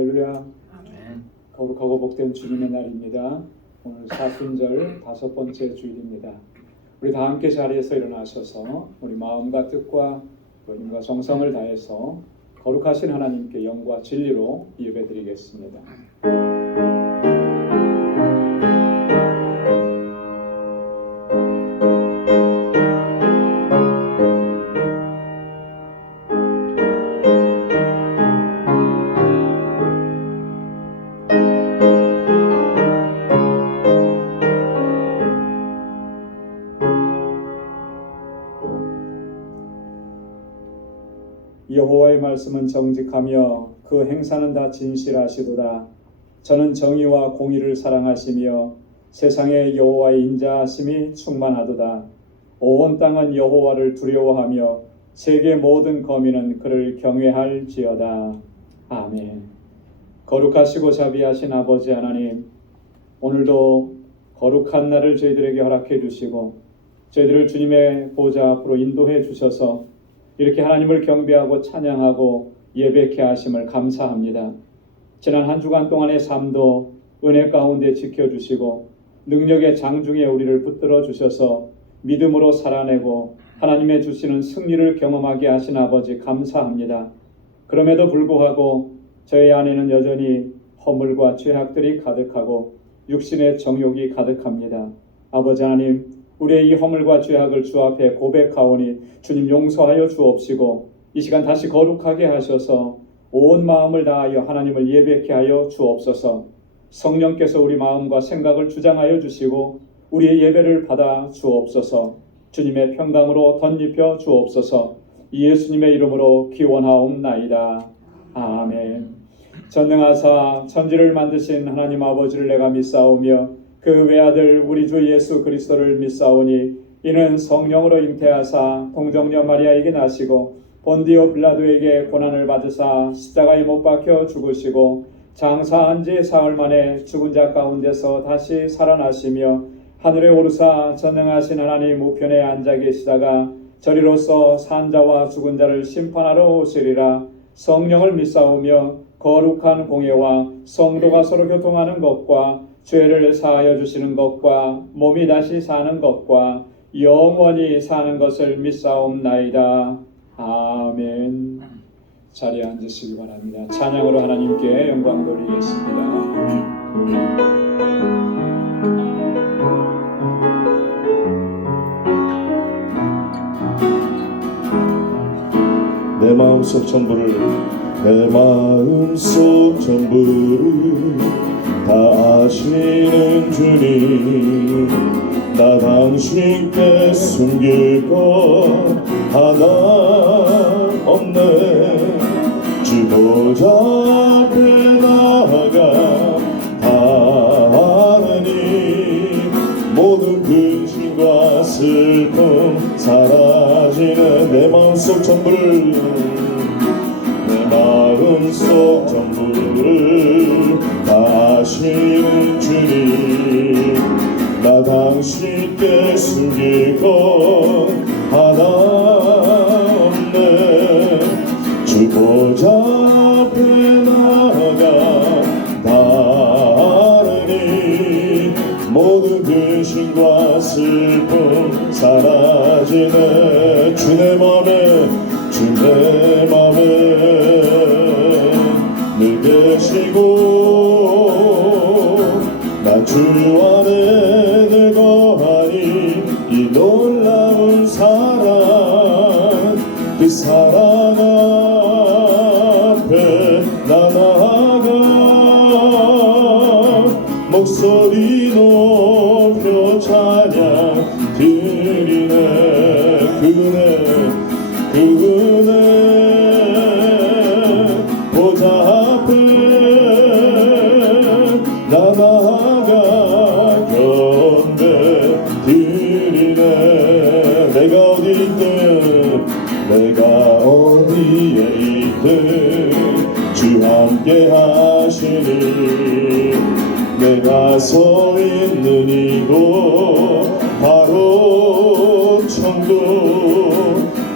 할렐루야. 아멘. 거룩하고 복된 주님의 날입니다. 오늘 사순절 5번째 주일입니다. 우리 다 함께 자리에서 일어나셔서 우리 마음과 뜻과 힘과 정성을 다해서 거룩하신 하나님께 영과 진리로 예배드리겠습니다. 여호와의 말씀은 정직하며 그 행사는 다 진실하시도다. 저는 정의와 공의를 사랑하시며 세상에 여호와의 인자하심이 충만하도다. 온 땅은 여호와를 두려워하며 세계 모든 거민은 그를 경외할지어다. 아멘. 거룩하시고 자비하신 아버지 하나님, 오늘도 거룩한 날을 저희들에게 허락해 주시고 저희들을 주님의 보좌 앞으로 인도해 주셔서 이렇게 하나님을 경배하고 찬양하고 예배케 하심을 감사합니다. 지난 한 주간 동안의 삶도 은혜 가운데 지켜주시고 능력의 장중에 우리를 붙들어 주셔서 믿음으로 살아내고 하나님의 주시는 승리를 경험하게 하신 아버지 감사합니다. 그럼에도 불구하고 저희 안에는 여전히 허물과 죄악들이 가득하고 육신의 정욕이 가득합니다. 아버지 하나님, 우리의 이 허물과 죄악을 주 앞에 고백하오니 주님 용서하여 주옵시고 이 시간 다시 거룩하게 하셔서 온 마음을 다하여 하나님을 예배케 하여 주옵소서. 성령께서 우리 마음과 생각을 주장하여 주시고 우리의 예배를 받아 주옵소서. 주님의 평강으로 덧입혀 주옵소서. 예수님의 이름으로 기원하옵나이다. 아멘. 전능하사 천지를 만드신 하나님 아버지를 내가 믿사오며 그 외아들 우리 주 예수 그리스도를 믿사오니 이는 성령으로 잉태하사 동정녀 마리아에게 나시고 본디오 빌라도에게 고난을 받으사 십자가에 못 박혀 죽으시고 장사한 지 사흘 만에 죽은 자 가운데서 다시 살아나시며 하늘에 오르사 전능하신 하나님 우편에 앉아 계시다가 저리로서 산자와 죽은 자를 심판하러 오시리라. 성령을 믿사오며 거룩한 공예와 성도가 서로 교통하는 것과 죄를 사하여 주시는 것과 몸이 다시 사는 것과 영원히 사는 것을 믿사옵나이다. 아멘. 자리에 앉으시기 바랍니다. 찬양으로 하나님께 영광 돌리겠습니다. 내 마음속 전부를 다 아시는 주님, 나 당신께 숨길 것 하나 없네. 주 보좌 앞에 나아가 다 아느니 모든 근심과 슬픔 사라지는 내 마음속 전부를 다 아시는 주님, 나 당신께 숨길 것 하나 없네. 주 보좌 앞에 나아가 다 아느니 모든 근심과 슬픔 사라지네. 주 내 맘에 늘 계시고 나 주 안에 늘 거하니 이 놀라운 사랑, 그 사랑 앞에 나 나아가 목소리 높여 찬양 드리네. 그 은혜 보좌 앞에 나 나아가 경배 드리네. 내가 어디에 있든 주 함께 하시니 내가 서 있는 이곳 바로 천국.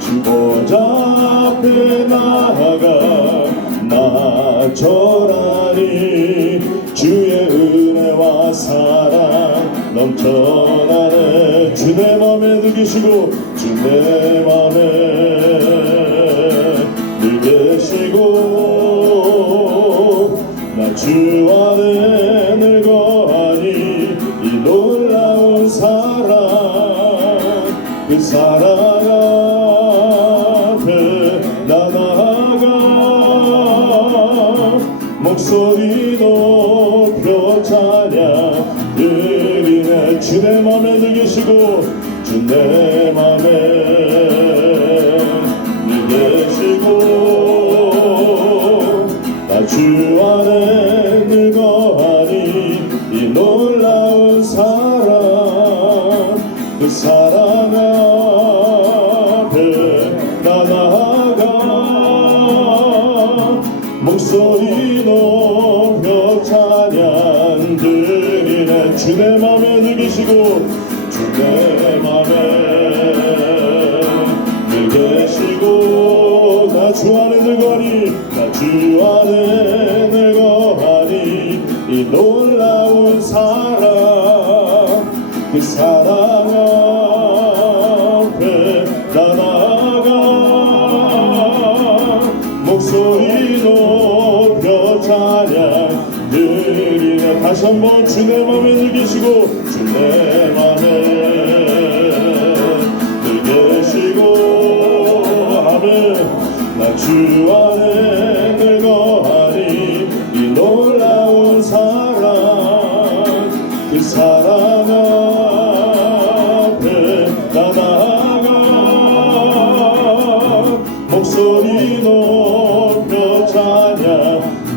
주 보좌 앞에 나아가 나 절하니 주의 은혜와 사랑 넘쳐나네. 주 내 맘에 늘 계시고 주 내 맘에 늘 계시고 나 주 안에 늘 거하니 이 놀라운 사랑 그 사랑 앞에 나 나아가 목소리 높여 찬양 드리네. 주 내 맘에 늘 계시고 주 내 맘에 늘 계시고 나 주 안에 늘 거하니 이 놀라운 사랑 그 사랑 앞에 나 나아가 목소리 높여 찬양 드리네. 주 내 맘에 늘 계시고 주 내 맘에 늘 계시고 나 주 안에 늘 거하니 나 주 안에 늘 거하니 이 놀라운 사랑 그 사랑 앞에 나 나아가 목소리 높여 찬양 드리네. 다시 한번 주 내 맘에 늘 계시고 주 내 맘에 늘 계시고 아멘. 나 주 안에 늘 거하니 이 놀라운 사랑 그 사랑 앞에 나 나아가 목소리 높여 찬양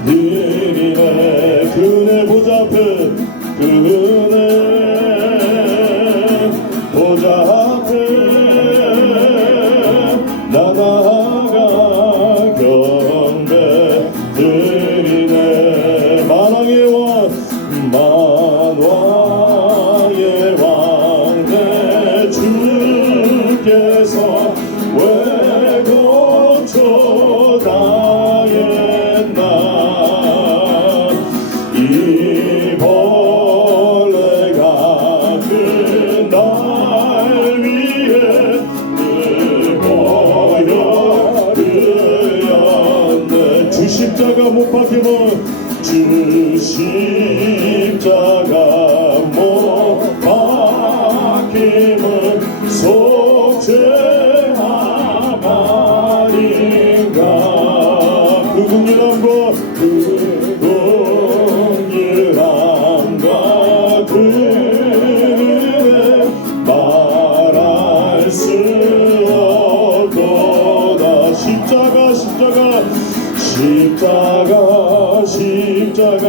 드리네. 그네 보좌 앞에 그네 보좌 앞에 나 나아가 경배 드리네. 만왕의 왕 만왕의 왕 내 주께서 왜 고쳐다했나. 이 벌레가 그 날 위해 늘 모여 드렸네. 주 십자가 못 박히면 주 십자가 못 박힘은 속죄함 아닌가. 그 궁일함과 그 궁일함과 그 은혜 말할 수 없도다. 십자가 십자가 십자가 십자가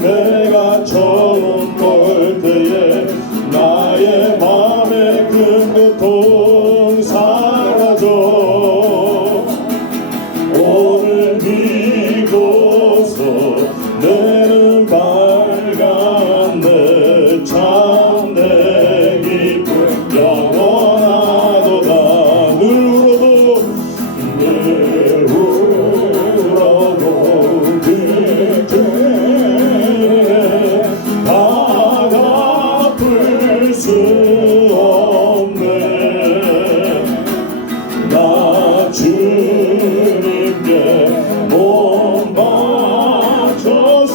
내가 처음 볼 때에 나의 맘에 큰 고통 사라져. 오늘 비고서 내는 밝은 내 참 내 기쁨 영원하도다. 늘 울어도 늘 울어도 그때에 다 갚을 수 없네. 나 주님께 몸 바쳐서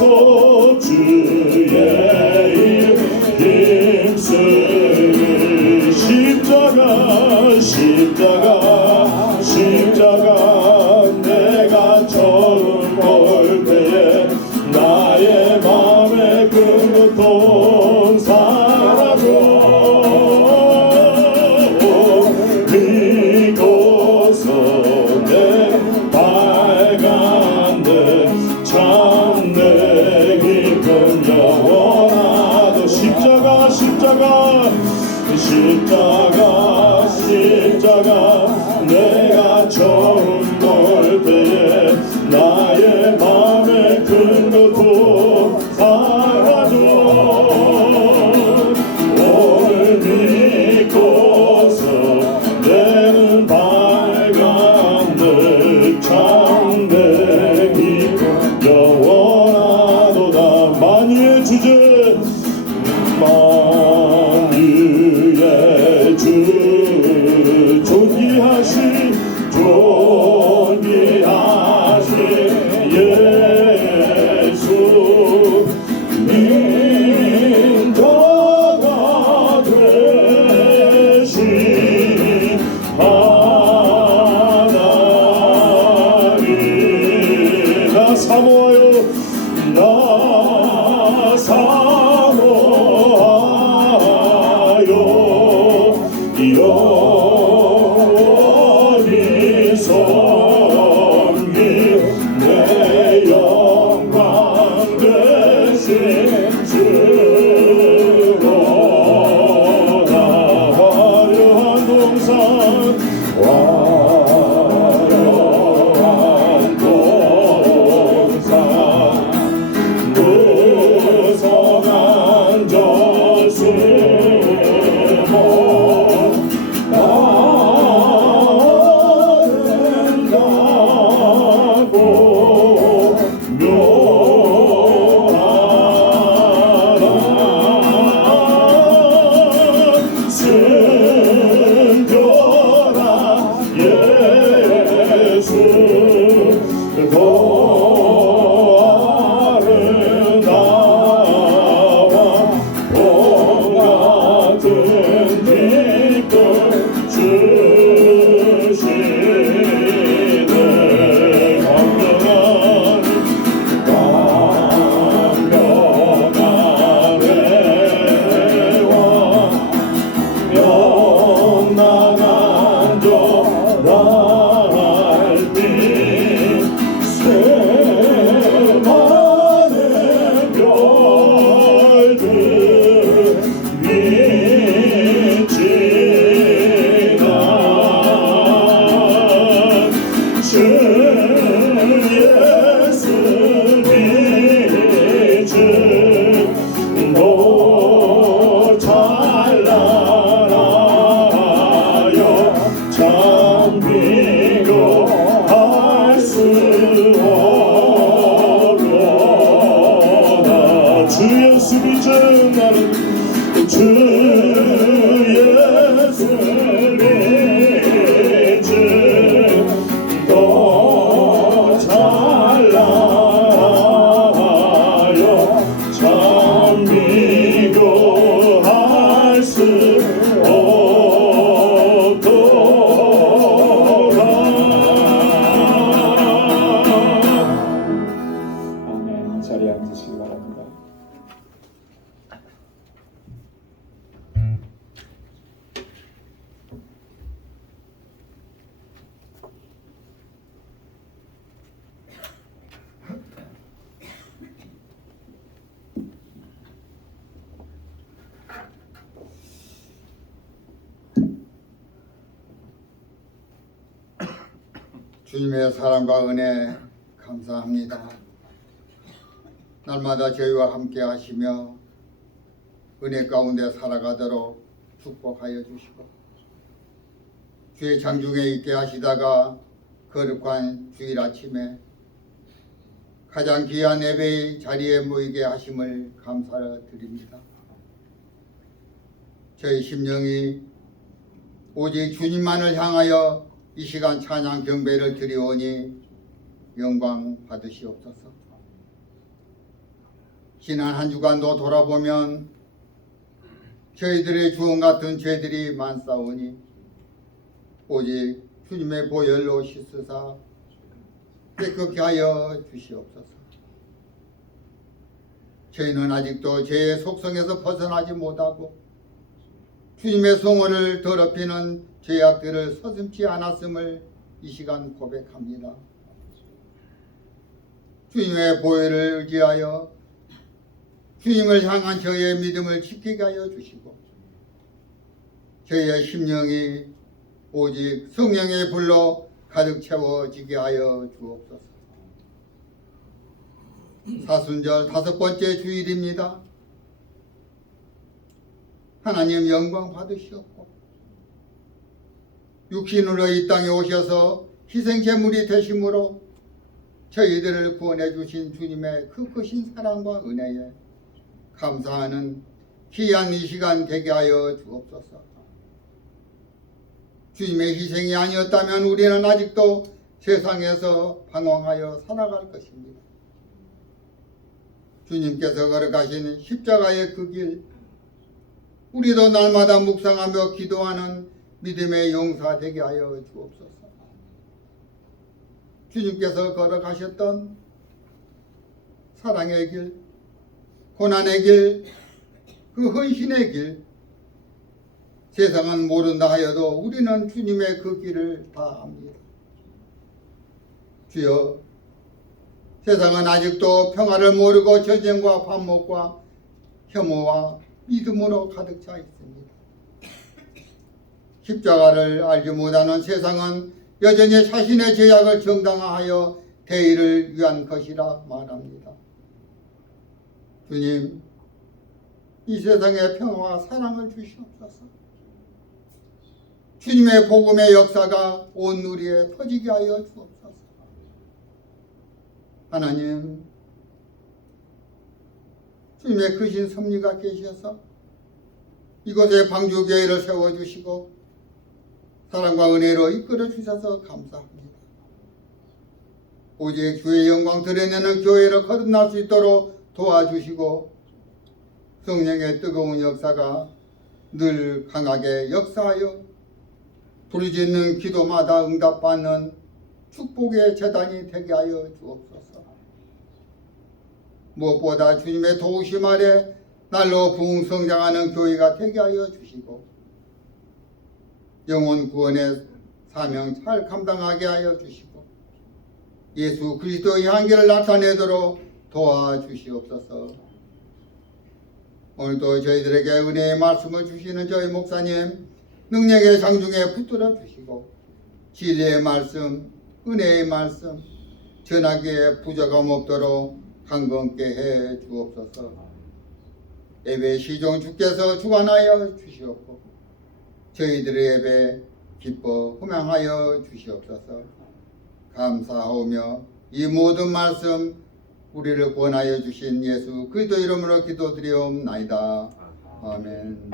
주의 일 힘쓰니. 십자가 십자가 십자가 내가 처음 볼 때에 나의 맘에 큰 고통 사라져. 믿고서 내 빨간데 참 내 기쁨 영원하도. 십자가 십자가 십자가 십자가 내가 처음 볼 때에 나의 맘에 큰 고통 사라져. 오늘 믿고서 내는 밝은 늘 참 내 기쁨 사모하여 영원히 섬기 내 영광 되신 주로다. 화려한 동산 화려한 동산 무성한 전술모 아름답고 묘하라 순결한 예수 더 아름다워 봄 같은 기쁨 주시네. 강건한 애와 명랑한 저날빛 수많은 별들 비치나 주 예수 빛은 너 찬란하여 참 비교할 수 없도다. 주 예수 빛은 나는 주 예수 빛은 더 찬란하여 참 비교할 수 없도다. 아멘. 자리에 앉으시기 바랍니다. 주님의 사랑과 은혜 감사합니다. 날마다 저희와 함께 하시며 은혜 가운데 살아가도록 축복하여 주시고 주의 장중에 있게 하시다가 거룩한 주일 아침에 가장 귀한 예배의 자리에 모이게 하심을 감사드립니다. 저희 심령이 오직 주님만을 향하여 이 시간 찬양 경배를 드리오니 영광 받으시옵소서. 지난 한 주간도 돌아보면 저희들의 주원 같은 죄들이 많사오니 오직 주님의 보혈로 씻으사 깨끗게 하여 주시옵소서. 저희는 아직도 죄의 속성에서 벗어나지 못하고 주님의 성호를 더럽히는 죄악들을 서슴지 않았음을 이 시간 고백합니다. 주님의 보혈을 의지하여 주님을 향한 저희의 믿음을 지키게 하여 주시고 저희의 심령이 오직 성령의 불로 가득 채워지게 하여 주옵소서. 사순절 5번째 주일입니다. 하나님 영광 받으시옵고 육신으로 이 땅에 오셔서 희생제물이 되심으로 저희들을 구원해 주신 주님의 그 크신 사랑과 은혜에 감사하는 귀한 이 시간 되게 하여 주옵소서. 주님의 희생이 아니었다면 우리는 아직도 세상에서 방황하여 살아갈 것입니다. 주님께서 걸어가신 십자가의 그 길, 우리도 날마다 묵상하며 기도하는 믿음의 용사 되게 하여 주옵소서. 주님께서 걸어가셨던 사랑의 길, 고난의 길, 그 헌신의 길, 세상은 모른다 하여도 우리는 주님의 그 길을 다 압니다. 주여, 세상은 아직도 평화를 모르고 전쟁과 반목과 혐오와 믿음으로 가득 차 있습니다. 십자가를 알지 못하는 세상은 여전히 자신의 죄악을 정당화하여 대의를 위한 것이라 말합니다. 주님, 이 세상에 평화와 사랑을 주시옵소서. 주님의 복음의 역사가 온 누리에 퍼지게 하여 주옵소서. 하나님, 주님의 크신 섭리가 계셔서 이곳에 방주교회를 세워주시고 사랑과 은혜로 이끌어 주셔서 감사합니다. 오직 주의 영광 드러내는 교회로 거듭날 수 있도록 도와주시고 성령의 뜨거운 역사가 늘 강하게 역사하여 부르짖는 기도마다 응답받는 축복의 재단이 되게 하여 주옵소서. 무엇보다 주님의 도우심 아래 날로 부흥성장하는 교회가 되게 하여 주시고 영혼 구원의 사명 잘 감당하게 하여 주시고 예수 그리스도의 향기를 나타내도록 도와주시옵소서. 오늘도 저희들에게 은혜의 말씀을 주시는 저희 목사님 능력의 장중에 붙들어 주시고 진리의 말씀, 은혜의 말씀 전하기에 부족함 없도록 강건케 해 주옵소서. 예배 시종 주께서 주관하여 주시옵고 저희들의 예배 기뻐 호명하여 주시옵소서. 감사하오며 이 모든 말씀 우리를 구원하여 주신 예수 그리스도 이름으로 기도드리옵나이다. 아멘.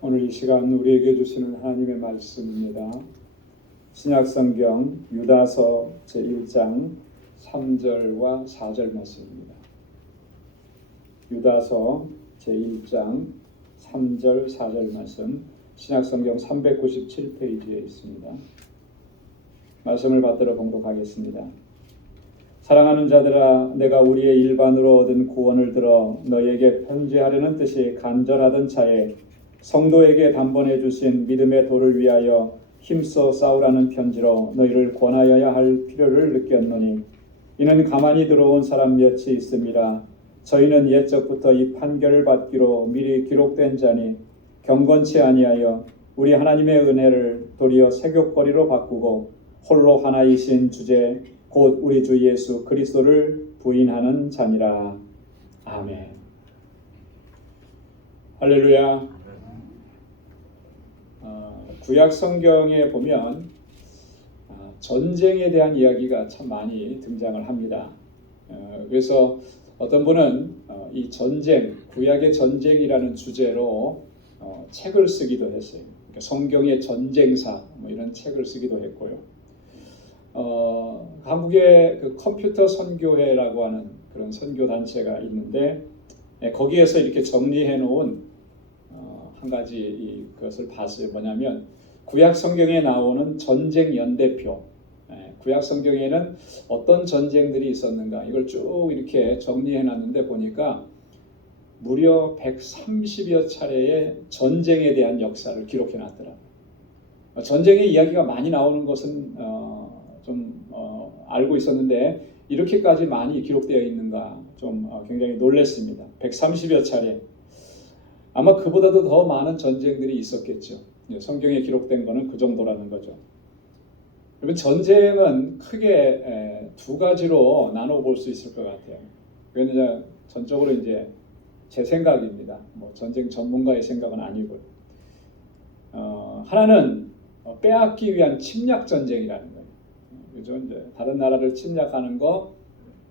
오늘 이 시간 우리에게 주시는 하나님의 말씀입니다. 신약성경 유다서 제1장 3절과 4절 말씀입니다. 유다서 제1장 3절 4절 말씀 신약성경 397페이지에 있습니다. 말씀을 받들어 봉독하겠습니다. 사랑하는 자들아, 내가 우리의 일반으로 얻은 구원을 들어 너에게 편지하려는 뜻이 간절하던 차에 성도에게 단번해 주신 믿음의 도를 위하여 힘써 싸우라는 편지로 너희를 권하여야 할 필요를 느꼈노니 이는 가만히 들어온 사람 몇이 있습니다. 저희는 옛적부터 이 판결을 받기로 미리 기록된 자니 경건치 아니하여 우리 하나님의 은혜를 도리어 세욕거리로 바꾸고 홀로 하나이신 주제 곧 우리 주 예수 그리스도를 부인하는 자니라. 아멘. 할렐루야. 구약 성경에 보면 전쟁에 대한 이야기가 참 많이 등장을 합니다. 그래서 어떤 분은 이 전쟁, 구약의 전쟁이라는 주제로 책을 쓰기도 했어요. 그러니까 성경의 전쟁사 뭐 이런 책을 쓰기도 했고요. 한국의 그 컴퓨터 선교회라고 하는 그런 선교 단체가 있는데 거기에서 이렇게 정리해 놓은 한 가지 그것을 봤어요. 뭐냐면 구약 성경에 나오는 전쟁 연대표, 구약 성경에는 어떤 전쟁들이 있었는가 이걸 쭉 이렇게 정리해 놨는데 보니까 무려 130여 차례의 전쟁에 대한 역사를 기록해 놨더라고요. 전쟁의 이야기가 많이 나오는 것은 좀 알고 있었는데 이렇게까지 많이 기록되어 있는가 좀 굉장히 놀랐습니다. 130여 차례. 아마 그보다도 더 많은 전쟁들이 있었겠죠. 성경에 기록된 거는 그 정도라는 거죠. 그러면 전쟁은 크게 두 가지로 나눠 볼 수 있을 것 같아요. 이건 이제 전적으로 이제 제 생각입니다. 뭐 전쟁 전문가의 생각은 아니고요. 하나는 빼앗기 위한 침략 전쟁이라는 거예요. 그죠? 이제 다른 나라를 침략하는 거,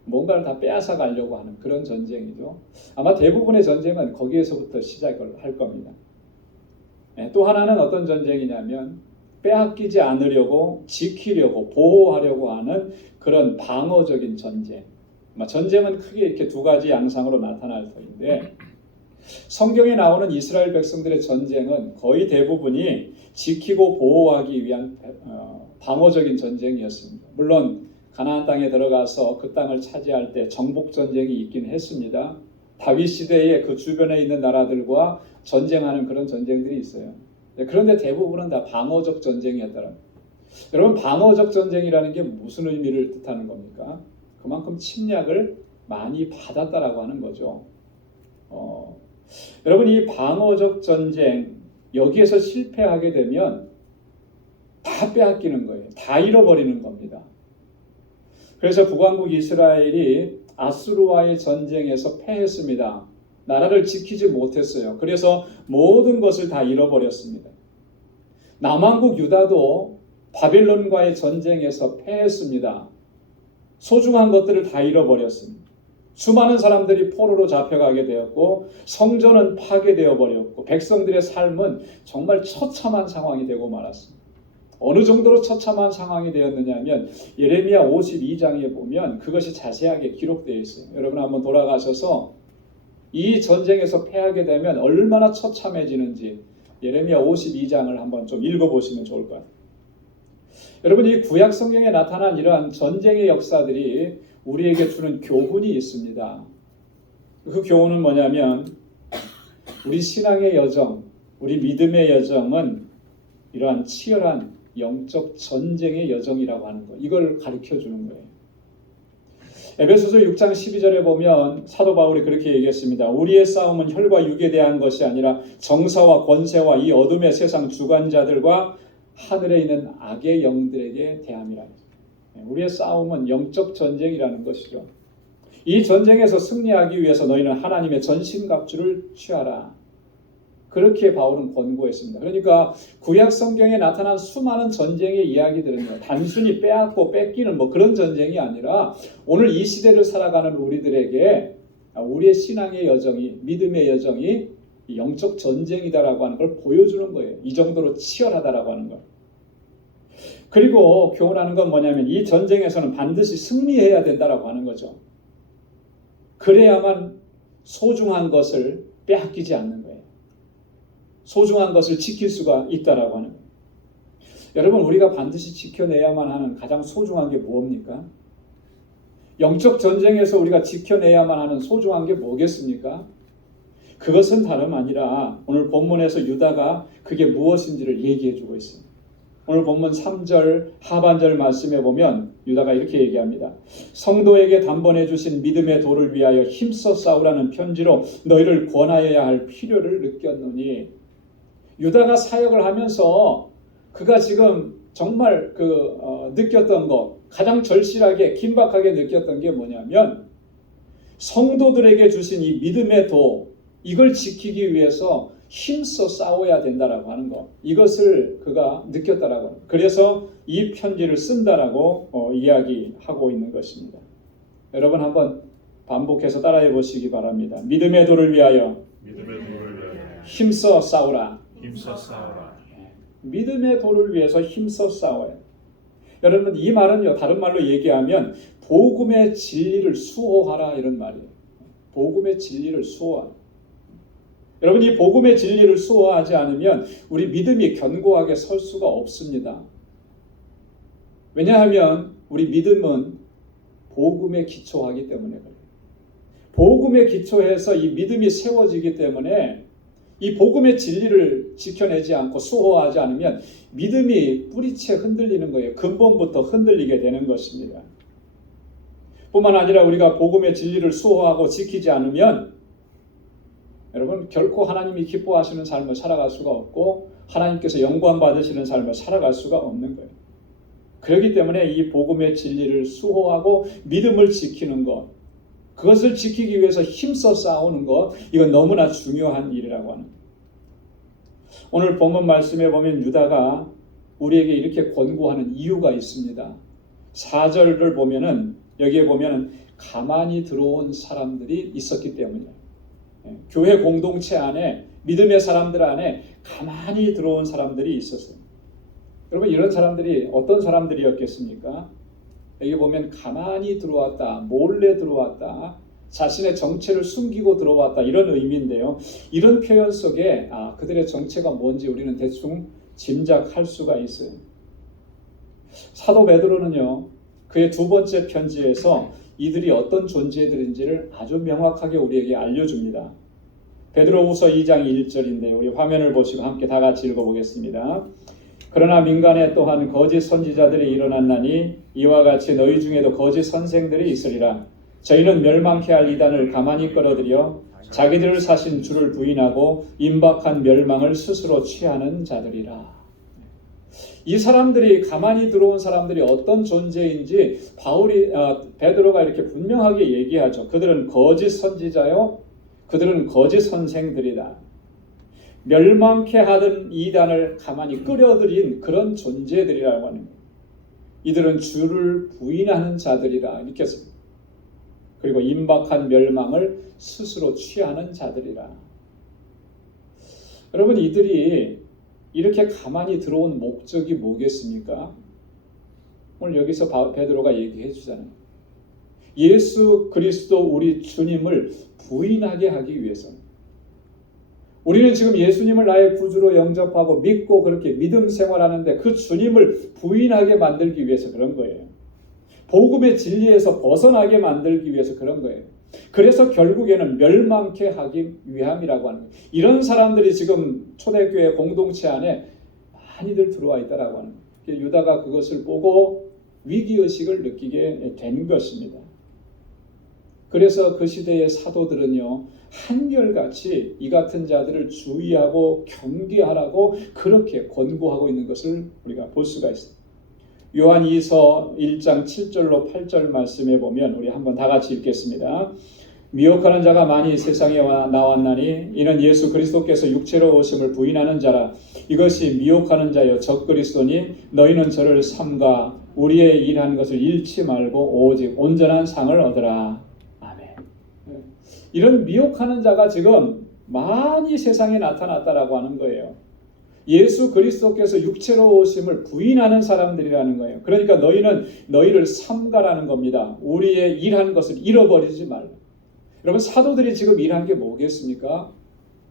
뭔가를 다 빼앗아 가려고 하는 그런 전쟁이죠. 아마 대부분의 전쟁은 거기에서부터 시작을 할 겁니다. 또 하나는 어떤 전쟁이냐면 빼앗기지 않으려고 지키려고 보호하려고 하는 그런 방어적인 전쟁. 전쟁은 크게 이렇게 두 가지 양상으로 나타날 터인데 성경에 나오는 이스라엘 백성들의 전쟁은 거의 대부분이 지키고 보호하기 위한 방어적인 전쟁이었습니다. 물론 가나안 땅에 들어가서 그 땅을 차지할 때 정복 전쟁이 있긴 했습니다. 다윗 시대에 그 주변에 있는 나라들과 전쟁하는 그런 전쟁들이 있어요. 그런데 대부분은 다 방어적 전쟁이었더라. 여러분, 방어적 전쟁이라는 게 무슨 의미를 뜻하는 겁니까? 그만큼 침략을 많이 받았다라고 하는 거죠. 여러분, 이 방어적 전쟁 여기에서 실패하게 되면 다 빼앗기는 거예요. 다 잃어버리는 겁니다. 그래서 북왕국 이스라엘이 아수르와의 전쟁에서 패했습니다. 나라를 지키지 못했어요. 그래서 모든 것을 다 잃어버렸습니다. 남왕국 유다도 바벨론과의 전쟁에서 패했습니다. 소중한 것들을 다 잃어버렸습니다. 수많은 사람들이 포로로 잡혀가게 되었고 성전은 파괴되어 버렸고 백성들의 삶은 정말 처참한 상황이 되고 말았습니다. 어느 정도로 처참한 상황이 되었느냐면 예레미야 52장에 보면 그것이 자세하게 기록되어 있어요. 여러분 한번 돌아가셔서 이 전쟁에서 패하게 되면 얼마나 처참해지는지 예레미야 52장을 한번 좀 읽어보시면 좋을 것 같아요. 여러분, 이 구약 성경에 나타난 이러한 전쟁의 역사들이 우리에게 주는 교훈이 있습니다. 그 교훈은 뭐냐면 우리 신앙의 여정, 우리 믿음의 여정은 이러한 치열한 영적 전쟁의 여정이라고 하는 거, 이걸 가르쳐 주는 거예요. 에베소서 6장 12절에 보면 사도 바울이 그렇게 얘기했습니다. 우리의 싸움은 혈과 육에 대한 것이 아니라 정사와 권세와 이 어둠의 세상 주관자들과 하늘에 있는 악의 영들에게 대함이라. 우리의 싸움은 영적 전쟁이라는 것이죠. 이 전쟁에서 승리하기 위해서 너희는 하나님의 전신갑주를 취하라. 그렇게 바울은 권고했습니다. 그러니까 구약 성경에 나타난 수많은 전쟁의 이야기들은요, 단순히 빼앗고 뺏기는 그런 전쟁이 아니라 오늘 이 시대를 살아가는 우리들에게 우리의 신앙의 여정이, 믿음의 여정이 영적 전쟁이다라고 하는 걸 보여주는 거예요. 이 정도로 치열하다라고 하는 걸. 그리고 교훈하는 건 뭐냐면 이 전쟁에서는 반드시 승리해야 된다라고 하는 거죠. 그래야만 소중한 것을 빼앗기지 않는 거예요. 소중한 것을 지킬 수가 있다라고 하는 거예요. 여러분, 우리가 반드시 지켜내야만 하는 가장 소중한 게 무엇입니까? 영적 전쟁에서 우리가 지켜내야만 하는 소중한 게 뭐겠습니까? 그것은 다름 아니라 오늘 본문에서 유다가 그게 무엇인지를 얘기해 주고 있습니다. 오늘 본문 3절 하반절 말씀에 보면 유다가 이렇게 얘기합니다. 성도에게 단번해 주신 믿음의 도를 위하여 힘써 싸우라는 편지로 너희를 권하여야 할 필요를 느꼈노니. 유다가 사역을 하면서 그가 지금 정말 느꼈던 것, 가장 절실하게 긴박하게 느꼈던 게 뭐냐면 성도들에게 주신 이 믿음의 도, 이걸 지키기 위해서 힘써 싸워야 된다라고 하는 것, 이것을 그가 느꼈다라고 합니다. 그래서 이 편지를 쓴다라고 이야기하고 있는 것입니다. 여러분 한번 반복해서 따라해 보시기 바랍니다. 믿음의 도를 위하여 힘써 싸우라. 믿음의 도를 위해서 힘써 싸워야. 여러분, 이 말은요, 다른 말로 얘기하면 복음의 진리를 수호하라, 이런 말이에요. 복음의 진리를 수호하라. 여러분, 이 복음의 진리를 수호하지 않으면 우리 믿음이 견고하게 설 수가 없습니다. 왜냐하면 우리 믿음은 복음에 기초하기 때문에 그래요. 복음에 기초해서 이 믿음이 세워지기 때문에 이 복음의 진리를 지켜내지 않고 수호하지 않으면 믿음이 뿌리채 흔들리는 거예요. 근본부터 흔들리게 되는 것입니다. 뿐만 아니라 우리가 복음의 진리를 수호하고 지키지 않으면 여러분, 결코 하나님이 기뻐하시는 삶을 살아갈 수가 없고 하나님께서 영광 받으시는 삶을 살아갈 수가 없는 거예요. 그렇기 때문에 이 복음의 진리를 수호하고 믿음을 지키는 것, 그것을 지키기 위해서 힘써 싸우는 것, 이건 너무나 중요한 일이라고 하는 거예요. 오늘 본문 말씀에 보면 유다가 우리에게 이렇게 권고하는 이유가 있습니다. 4절을 보면은 여기에 보면은 가만히 들어온 사람들이 있었기 때문이에요. 교회 공동체 안에 믿음의 사람들 안에 가만히 들어온 사람들이 있었어요. 여러분, 이런 사람들이 어떤 사람들이었겠습니까? 여기 보면 가만히 들어왔다, 몰래 들어왔다, 자신의 정체를 숨기고 들어왔다, 이런 의미인데요. 이런 표현 속에 그들의 정체가 뭔지 우리는 대충 짐작할 수가 있어요. 사도 베드로는요, 그의 두 번째 편지에서 이들이 어떤 존재들인지를 아주 명확하게 우리에게 알려줍니다. 베드로후서 2장 1절인데 우리 화면을 보시고 함께 다 같이 읽어보겠습니다. 그러나 민간에 또한 거짓 선지자들이 일어났나니 이와 같이 너희 중에도 거짓 선생들이 있으리라. 저희는 멸망케 할 이단을 가만히 끌어들여 자기들을 사신 주를 부인하고 임박한 멸망을 스스로 취하는 자들이라. 이 사람들이, 가만히 들어온 사람들이 어떤 존재인지 베드로가 이렇게 분명하게 얘기하죠. 그들은 거짓 선지자요, 그들은 거짓 선생들이다. 멸망케 하던 이단을 가만히 끌어들인 그런 존재들이라고 하는 거예요. 이들은 주를 부인하는 자들이라 이렇게 했습니다. 그리고 임박한 멸망을 스스로 취하는 자들이라. 여러분, 이들이 이렇게 가만히 들어온 목적이 뭐겠습니까? 오늘 여기서 베드로가 얘기해 주잖아요. 예수 그리스도 우리 주님을 부인하게 하기 위해서. 우리는 지금 예수님을 나의 구주로 영접하고 믿고 그렇게 믿음 생활하는데 그 주님을 부인하게 만들기 위해서 그런 거예요. 복음의 진리에서 벗어나게 만들기 위해서 그런 거예요. 그래서 결국에는 멸망케 하기 위함이라고 하는 거예요. 이런 사람들이 지금 초대교회 공동체 안에 많이들 들어와 있다라고 하는 거예요. 유다가 그것을 보고 위기의식을 느끼게 된 것입니다. 그래서 그 시대의 사도들은요, 한결같이 이 같은 자들을 주의하고 경계하라고 그렇게 권고하고 있는 것을 우리가 볼 수가 있습니다. 요한 2서 1장 7절로 8절 말씀에 보면 우리 한번 다 같이 읽겠습니다. 미혹하는 자가 많이 세상에 나왔나니 이는 예수 그리스도께서 육체로 오심을 부인하는 자라. 이것이 미혹하는 자여 적그리스도니 너희는 저를 삼가 우리의 일한 것을 잃지 말고 오직 온전한 상을 얻으라. 아멘. 이런 미혹하는 자가 지금 많이 세상에 나타났다라고 하는 거예요. 예수 그리스도께서 육체로 오심을 부인하는 사람들이라는 거예요. 그러니까 너희는 너희를 삼가라는 겁니다. 우리의 일한 것을 잃어버리지 말라. 여러분, 사도들이 지금 일한 게 뭐겠습니까?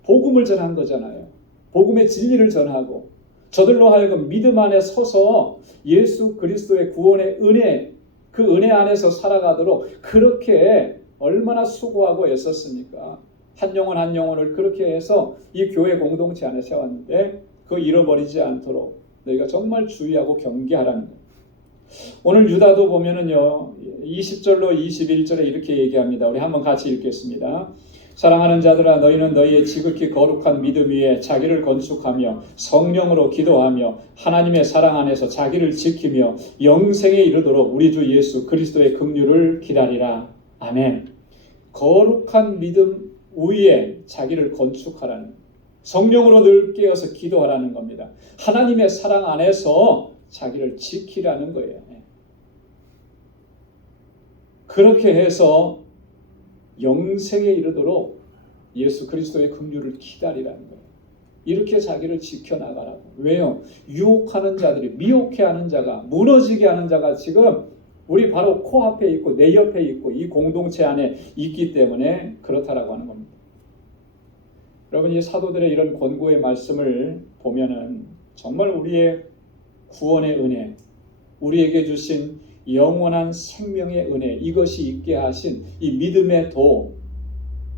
복음을 전한 거잖아요. 복음의 진리를 전하고 저들로 하여금 믿음 안에 서서 예수 그리스도의 구원의 은혜, 그 은혜 안에서 살아가도록 그렇게 얼마나 수고하고 애썼습니까? 한 영혼 한 영혼을 그렇게 해서 이 교회 공동체 안에 세웠는데 그거 잃어버리지 않도록 너희가 정말 주의하고 경계하라는 거예요. 오늘 유다도 보면은요, 20절로 21절에 이렇게 얘기합니다. 우리 한번 같이 읽겠습니다. 사랑하는 자들아, 너희는 너희의 지극히 거룩한 믿음 위에 자기를 건축하며 성령으로 기도하며 하나님의 사랑 안에서 자기를 지키며 영생에 이르도록 우리 주 예수 그리스도의 긍휼을 기다리라. 아멘. 거룩한 믿음 위에 자기를 건축하라는 거예요. 성령으로 늘 깨어서 기도하라는 겁니다. 하나님의 사랑 안에서 자기를 지키라는 거예요. 그렇게 해서 영생에 이르도록 예수 그리스도의 긍휼을 기다리라는 거예요. 이렇게 자기를 지켜나가라고. 왜요? 유혹하는 자들이, 미혹해하는 자가, 무너지게 하는 자가 지금 우리 바로 코앞에 있고 내 옆에 있고 이 공동체 안에 있기 때문에 그렇다라고 하는 겁니다. 여러분, 이 사도들의 이런 권고의 말씀을 보면은 정말 우리의 구원의 은혜, 우리에게 주신 영원한 생명의 은혜, 이것이 있게 하신 이 믿음의 도,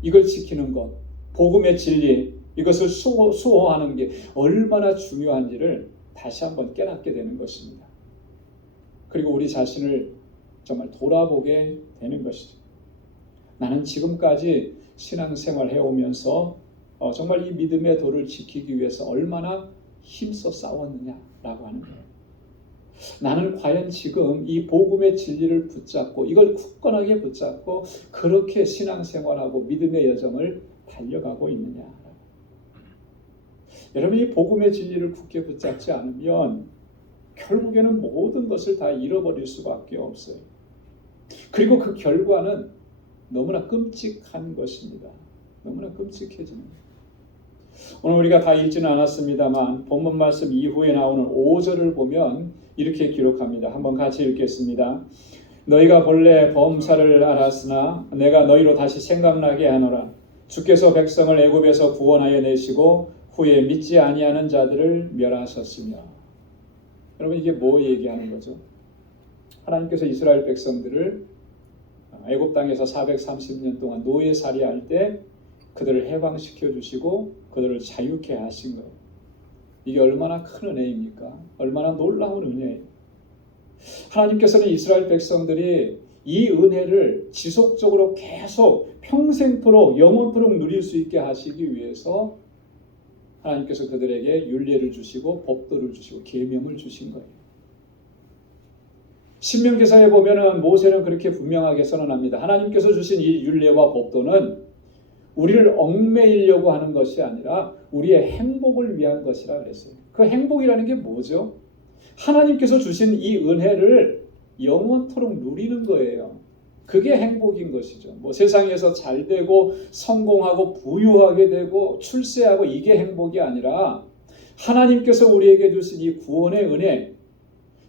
이걸 지키는 것, 복음의 진리, 이것을 수호하는 게 얼마나 중요한지를 다시 한번 깨닫게 되는 것입니다. 그리고 우리 자신을 정말 돌아보게 되는 것이죠. 나는 지금까지 신앙생활 해오면서 정말 이 믿음의 도를 지키기 위해서 얼마나 힘써 싸웠느냐라고 하는 거예요. 나는 과연 지금 이 복음의 진리를 붙잡고 이걸 굳건하게 붙잡고 그렇게 신앙생활하고 믿음의 여정을 달려가고 있느냐. 여러분, 이 복음의 진리를 굳게 붙잡지 않으면 결국에는 모든 것을 다 잃어버릴 수밖에 없어요. 그리고 그 결과는 너무나 끔찍한 것입니다. 너무나 끔찍해지는 거예요. 오늘 우리가 다 읽지는 않았습니다만 본문 말씀 이후에 나오는 5절을 보면 이렇게 기록합니다. 한번 같이 읽겠습니다. 너희가 본래 범사를 알았으나 내가 너희로 다시 생각나게 하노라. 주께서 백성을 애굽에서 구원하여 내시고 후에 믿지 아니하는 자들을 멸하셨으며. 여러분 이게 뭐 얘기하는 거죠? 하나님께서 이스라엘 백성들을 애굽 땅에서 430년 동안 노예살이할 때 그들을 해방시켜 주시고 그들을 자유케 하신 거예요. 이게 얼마나 큰 은혜입니까? 얼마나 놀라운 은혜예요. 하나님께서는 이스라엘 백성들이 이 은혜를 지속적으로 계속 평생토록 영원토록 누릴 수 있게 하시기 위해서 하나님께서 그들에게 율례를 주시고 법도를 주시고 계명을 주신 거예요. 신명기서에 보면은 모세는 그렇게 분명하게 선언합니다. 하나님께서 주신 이 율례와 법도는 우리를 얽매이려고 하는 것이 아니라 우리의 행복을 위한 것이라 그랬어요. 그 행복이라는 게 뭐죠? 하나님께서 주신 이 은혜를 영원토록 누리는 거예요. 그게 행복인 것이죠. 뭐 세상에서 잘 되고 성공하고 부유하게 되고 출세하고 이게 행복이 아니라 하나님께서 우리에게 주신 이 구원의 은혜,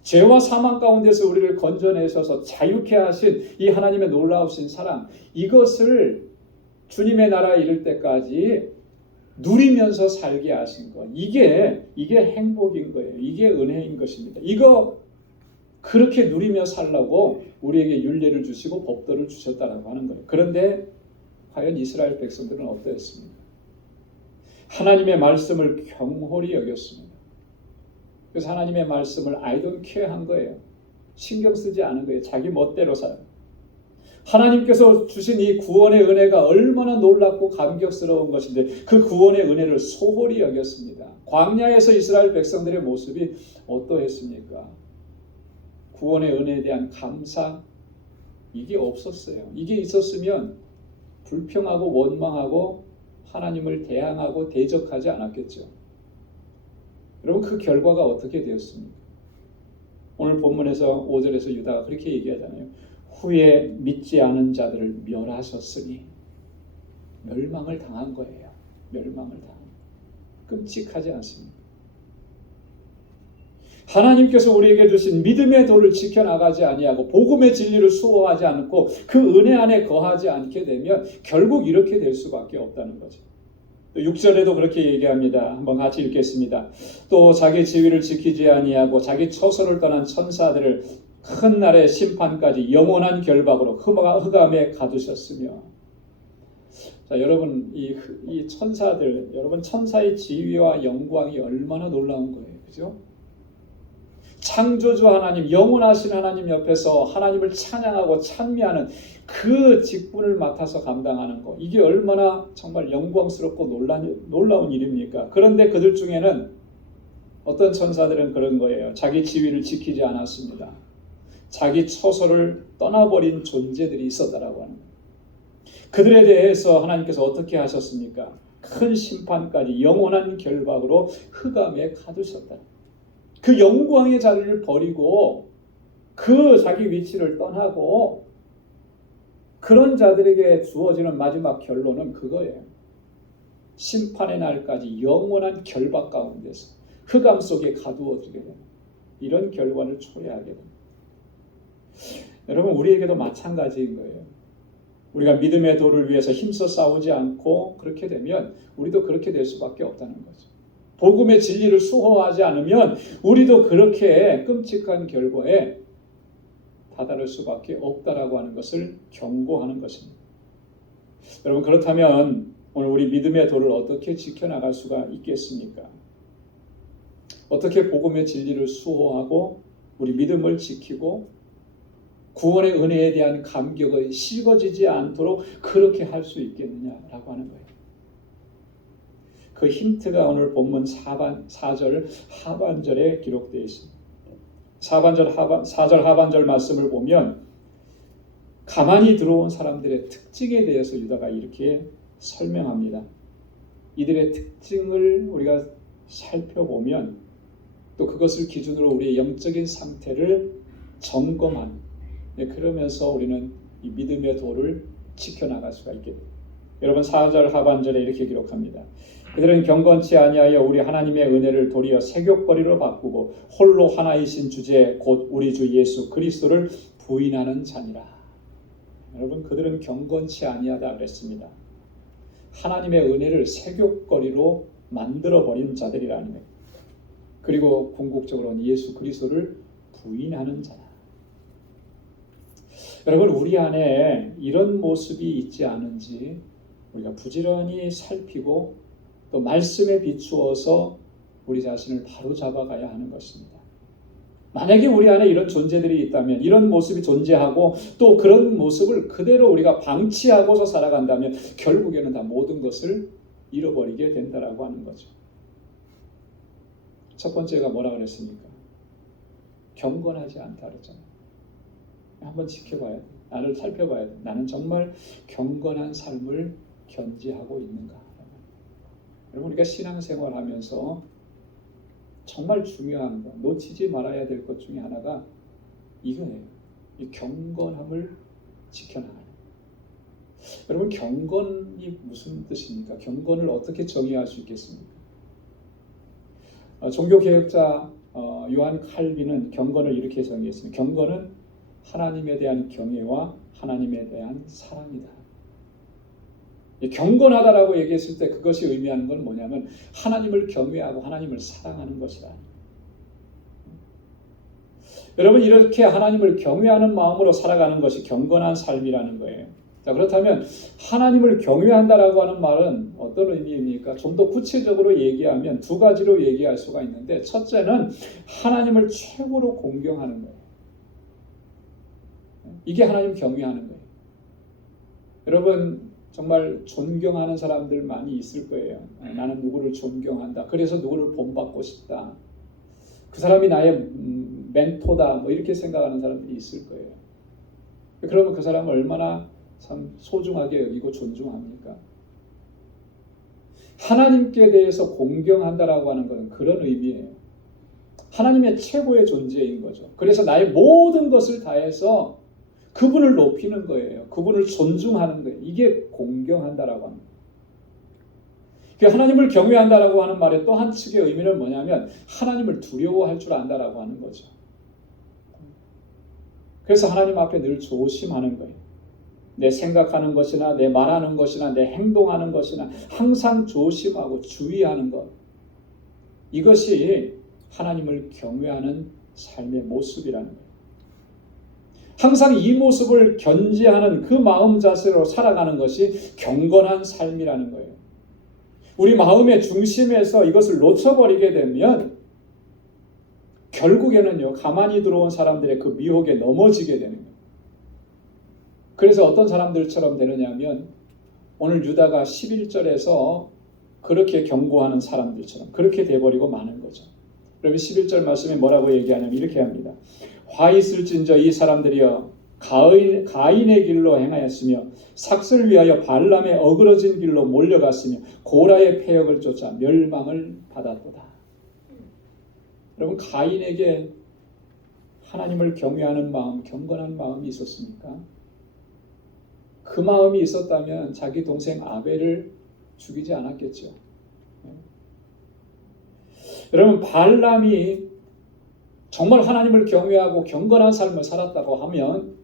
죄와 사망 가운데서 우리를 건져내셔서 자유케 하신 이 하나님의 놀라우신 사랑, 이것을 주님의 나라에 이를 때까지 누리면서 살게 하신 것, 이게 행복인 거예요. 이게 은혜인 것입니다. 이거 그렇게 누리며 살라고 우리에게 율례를 주시고 법도를 주셨다라고 하는 거예요. 그런데 과연 이스라엘 백성들은 어떠했습니까? 하나님의 말씀을 경홀히 여겼습니다. 그래서 하나님의 말씀을 I don't care 한 거예요. 신경 쓰지 않은 거예요. 자기 멋대로 살아요. 하나님께서 주신 이 구원의 은혜가 얼마나 놀랍고 감격스러운 것인데 그 구원의 은혜를 소홀히 여겼습니다. 광야에서 이스라엘 백성들의 모습이 어떠했습니까? 구원의 은혜에 대한 감사, 이게 없었어요. 이게 있었으면 불평하고 원망하고 하나님을 대항하고 대적하지 않았겠죠. 여러분 그 결과가 어떻게 되었습니까? 오늘 본문에서 5절에서 유다가 그렇게 얘기하잖아요. 후에 믿지 않은 자들을 멸하셨으니, 멸망을 당한 거예요. 멸망을 당한 거예요. 끔찍하지 않습니까? 하나님께서 우리에게 주신 믿음의 도를 지켜나가지 아니하고 복음의 진리를 수호하지 않고 그 은혜 안에 거하지 않게 되면 결국 이렇게 될 수밖에 없다는 거죠. 6절에도 그렇게 얘기합니다. 한번 같이 읽겠습니다. 또 자기 지위를 지키지 아니하고 자기 처소를 떠난 천사들을 큰 날의 심판까지 영원한 결박으로 흑암에 가두셨으며. 자, 여러분 이 천사들, 여러분 천사의 지위와 영광이 얼마나 놀라운 거예요, 그죠? 창조주 하나님, 영원하신 하나님 옆에서 하나님을 찬양하고 찬미하는 그 직분을 맡아서 감당하는 것, 이게 얼마나 정말 영광스럽고 놀라운 일입니까? 그런데 그들 중에는 어떤 천사들은 그런 거예요. 자기 지위를 지키지 않았습니다. 자기 처소를 떠나버린 존재들이 있었다라고 하는 거예요. 그들에 대해서 하나님께서 어떻게 하셨습니까? 큰 심판까지 영원한 결박으로 흑암에 가두셨다. 그 영광의 자리를 버리고 그 자기 위치를 떠나고 그런 자들에게 주어지는 마지막 결론은 그거예요. 심판의 날까지 영원한 결박 가운데서 흑암 속에 가두어지게 되는 이런 결과를 초래하게 됩니다. 여러분 우리에게도 마찬가지인 거예요. 우리가 믿음의 도를 위해서 힘써 싸우지 않고 그렇게 되면 우리도 그렇게 될 수밖에 없다는 거죠. 복음의 진리를 수호하지 않으면 우리도 그렇게 끔찍한 결과에 다다를 수밖에 없다라고 하는 것을 경고하는 것입니다. 여러분 그렇다면 오늘 우리 믿음의 도를 어떻게 지켜나갈 수가 있겠습니까? 어떻게 복음의 진리를 수호하고 우리 믿음을 지키고 구원의 은혜에 대한 감격이 식어지지 않도록 그렇게 할 수 있겠느냐라고 하는 거예요. 그 힌트가 오늘 본문 4절 하반절에 기록되어 있습니다. 4절 하반절 말씀을 보면 가만히 들어온 사람들의 특징에 대해서 유다가 이렇게 설명합니다. 이들의 특징을 우리가 살펴보면 또 그것을 기준으로 우리의 영적인 상태를 점검하는, 그러면서 우리는 이 믿음의 도를 지켜나갈 수가 있게 됩니다. 여러분 4절 하반절에 이렇게 기록합니다. 그들은 경건치 아니하여 우리 하나님의 은혜를 도리어 색욕거리로 바꾸고 홀로 하나이신 주제 곧 우리 주 예수 그리스도를 부인하는 자니라. 여러분, 그들은 경건치 아니하다 그랬습니다. 하나님의 은혜를 색욕거리로 만들어버린 자들이라는 거예요. 그리고 궁극적으로는 예수 그리스도를 부인하는 자다. 여러분, 우리 안에 이런 모습이 있지 않은지 우리가 부지런히 살피고 또 말씀에 비추어서 우리 자신을 바로 잡아가야 하는 것입니다. 만약에 우리 안에 이런 존재들이 있다면, 이런 모습이 존재하고 또 그런 모습을 그대로 우리가 방치하고서 살아간다면 결국에는 다 모든 것을 잃어버리게 된다라고 하는 거죠. 첫 번째가 뭐라 그랬습니까? 경건하지 않다 그랬잖아요. 한번 지켜봐야 돼. 나를 살펴봐야 돼. 나는 정말 경건한 삶을 견지하고 있는가? 여러분, 우리가 신앙생활하면서 정말 중요한 것, 놓치지 말아야 될 것 중에 하나가 이거예요. 이 경건함을 지켜나가는. 여러분, 경건이 무슨 뜻입니까? 경건을 어떻게 정의할 수 있겠습니까? 종교개혁자 요한 칼빈은 경건을 이렇게 정의했습니다. 경건은 하나님에 대한 경외와 하나님에 대한 사랑이다. 경건하다라고 얘기했을 때 그것이 의미하는 건 뭐냐면 하나님을 경외하고 하나님을 사랑하는 것이다. 여러분, 이렇게 하나님을 경외하는 마음으로 살아가는 것이 경건한 삶이라는 거예요. 자, 그렇다면 하나님을 경외한다라고 하는 말은 어떤 의미입니까? 좀 더 구체적으로 얘기하면 두 가지로 얘기할 수가 있는데, 첫째는 하나님을 최고로 공경하는 거예요. 이게 하나님 경외하는 거예요. 여러분, 정말 존경하는 사람들 많이 있을 거예요. 나는 누구를 존경한다. 그래서 누구를 본받고 싶다. 그 사람이 나의 멘토다. 뭐 이렇게 생각하는 사람들이 있을 거예요. 그러면 그 사람을 얼마나 참 소중하게 여기고 존중합니까? 하나님께 대해서 공경한다라고 하는 것은 그런 의미예요. 하나님의 최고의 존재인 거죠. 그래서 나의 모든 것을 다해서 그분을 높이는 거예요. 그분을 존중하는 거예요. 이게 공경한다라고 합니다. 하나님을 경외한다라고 하는 말의 또 한 측의 의미는 뭐냐면 하나님을 두려워할 줄 안다라고 하는 거죠. 그래서 하나님 앞에 늘 조심하는 거예요. 내 생각하는 것이나 내 말하는 것이나 내 행동하는 것이나 항상 조심하고 주의하는 것. 이것이 하나님을 경외하는 삶의 모습이라는 거예요. 항상 이 모습을 견지하는 그 마음 자세로 살아가는 것이 경건한 삶이라는 거예요. 우리 마음의 중심에서 이것을 놓쳐버리게 되면 결국에는요, 가만히 들어온 사람들의 그 미혹에 넘어지게 되는 거예요. 그래서 어떤 사람들처럼 되느냐면 오늘 유다가 11절에서 그렇게 경고하는 사람들처럼 그렇게 돼버리고 마는 거죠. 그러면 11절 말씀에 뭐라고 얘기하냐면 이렇게 합니다. 화 있을진저 이 사람들이여 가인의 길로 행하였으며 삭슬 위하여 발람의 어그러진 길로 몰려갔으며 고라의 패역을 쫓아 멸망을 받았도다. 여러분, 가인에게 하나님을 경외하는 마음, 경건한 마음이 있었습니까? 그 마음이 있었다면 자기 동생 아벨을 죽이지 않았겠죠. 여러분, 발람이 정말 하나님을 경외하고 경건한 삶을 살았다고 하면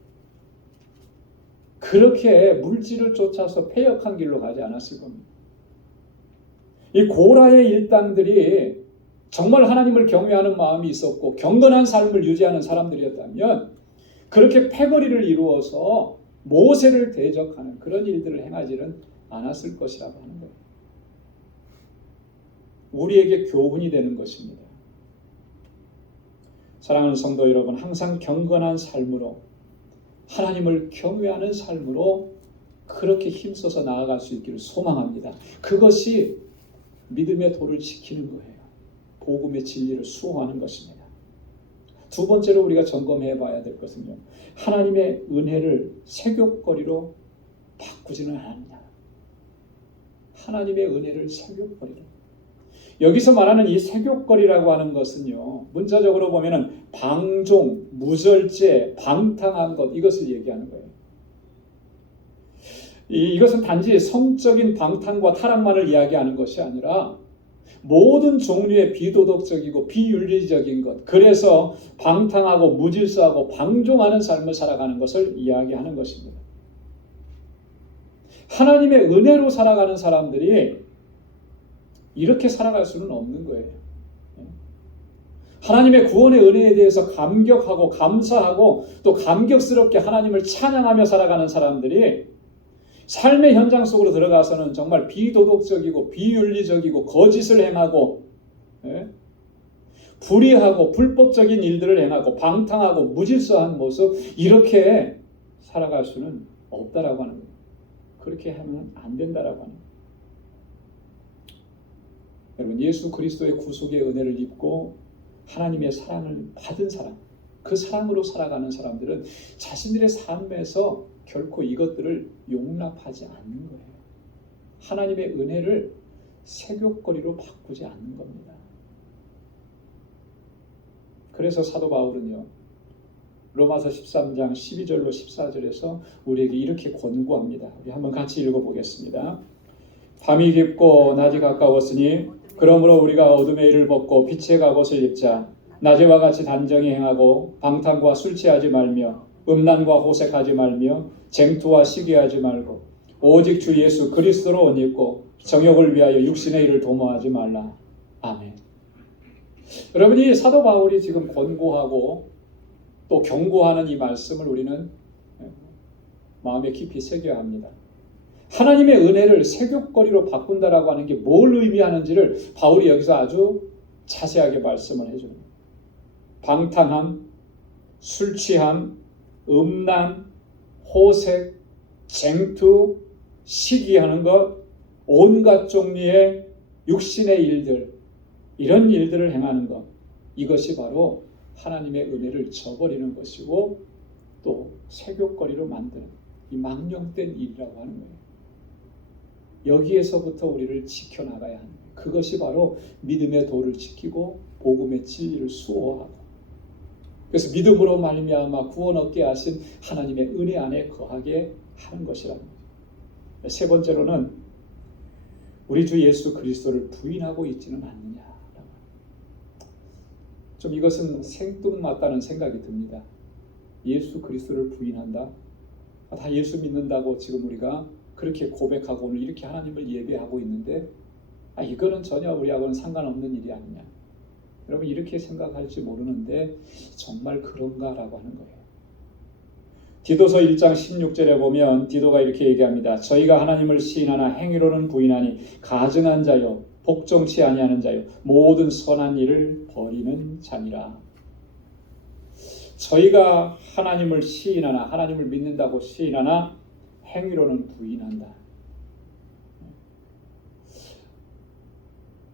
그렇게 물질을 쫓아서 패역한 길로 가지 않았을 겁니다. 이 고라의 일당들이 정말 하나님을 경외하는 마음이 있었고 경건한 삶을 유지하는 사람들이었다면 그렇게 패거리를 이루어서 모세를 대적하는 그런 일들을 행하지는 않았을 것이라고 하는 거예요. 우리에게 교훈이 되는 것입니다. 사랑하는 성도 여러분, 항상 경건한 삶으로 하나님을 경외하는 삶으로 그렇게 힘써서 나아갈 수 있기를 소망합니다. 그것이 믿음의 도를 지키는 거예요. 복음의 진리를 수호하는 것입니다. 두 번째로 우리가 점검해 봐야 될 것은요, 하나님의 은혜를 색욕거리로 바꾸지는 않았냐. 하나님의 은혜를 색욕거리로. 여기서 말하는 이 색욕거리라고 하는 것은요, 문자적으로 보면은 방종, 무절제, 방탕한 것, 이것을 얘기하는 거예요. 이것은 단지 성적인 방탕과 타락만을 이야기하는 것이 아니라 모든 종류의 비도덕적이고 비윤리적인 것, 그래서 방탕하고 무질서하고 방종하는 삶을 살아가는 것을 이야기하는 것입니다. 하나님의 은혜로 살아가는 사람들이 이렇게 살아갈 수는 없는 거예요. 하나님의 구원의 은혜에 대해서 감격하고 감사하고 또 감격스럽게 하나님을 찬양하며 살아가는 사람들이 삶의 현장 속으로 들어가서는 정말 비도덕적이고 비윤리적이고 거짓을 행하고 불의하고 불법적인 일들을 행하고 방탕하고 무질서한 모습, 이렇게 살아갈 수는 없다라고 하는 거예요. 그렇게 하면 안 된다라고 하는 거예요. 여러분, 예수 그리스도의 구속의 은혜를 입고 하나님의 사랑을 받은 사람, 그 사랑으로 살아가는 사람들은 자신들의 삶에서 결코 이것들을 용납하지 않는 거예요. 하나님의 은혜를 세욕거리로 바꾸지 않는 겁니다. 그래서 사도 바울은요, 로마서 13장 12절로 14절에서 우리에게 이렇게 권고합니다. 우리 한번 같이 읽어보겠습니다. 밤이 깊고 낮이 가까웠으니 그러므로 우리가 어둠의 일을 벗고 빛의 갑옷을 입자. 낮에와 같이 단정히 행하고 방탕과 술 취하지 말며 음란과 호색하지 말며 쟁투와 시기하지 말고 오직 주 예수 그리스도로 옷 입고 정욕을 위하여 육신의 일을 도모하지 말라. 아멘. 여러분이 사도 바울이 지금 권고하고 또 경고하는 이 말씀을 우리는 마음에 깊이 새겨야 합니다. 하나님의 은혜를 세욕거리로 바꾼다라고 하는 게 뭘 의미하는지를 바울이 여기서 아주 자세하게 말씀을 해줍니다. 방탕함, 술 취함, 음란, 호색, 쟁투, 시기하는 것, 온갖 종류의 육신의 일들, 이런 일들을 행하는 것, 이것이 바로 하나님의 은혜를 저버리는 것이고 또 세욕거리로 만드는 이 망령된 일이라고 하는 거예요. 여기에서부터 우리를 지켜나가야 하는 거예요. 그것이 바로 믿음의 도를 지키고 복음의 진리를 수호하고, 그래서 믿음으로 말미암아 구원 얻게 하신 하나님의 은혜 안에 거하게 하는 것이라는 거예요. 세 번째로는 우리 주 예수 그리스도를 부인하고 있지는 않느냐. 좀 이것은 생뚱맞다는 생각이 듭니다. 예수 그리스도를 부인한다? 다 예수 믿는다고 지금 우리가 그렇게 고백하고 오늘 이렇게 하나님을 예배하고 있는데 이거는 전혀 우리하고는 상관없는 일이 아니냐. 여러분, 이렇게 생각할지 모르는데 정말 그런가라고 하는 거예요. 디도서 1장 16절에 보면 디도가 이렇게 얘기합니다. 저희가 하나님을 시인하나 행위로는 부인하니 가증한 자요 복종치 아니하는 자요 모든 선한 일을 버리는 자니라. 저희가 하나님을 시인하나, 하나님을 믿는다고 시인하나 행위로는 부인한다.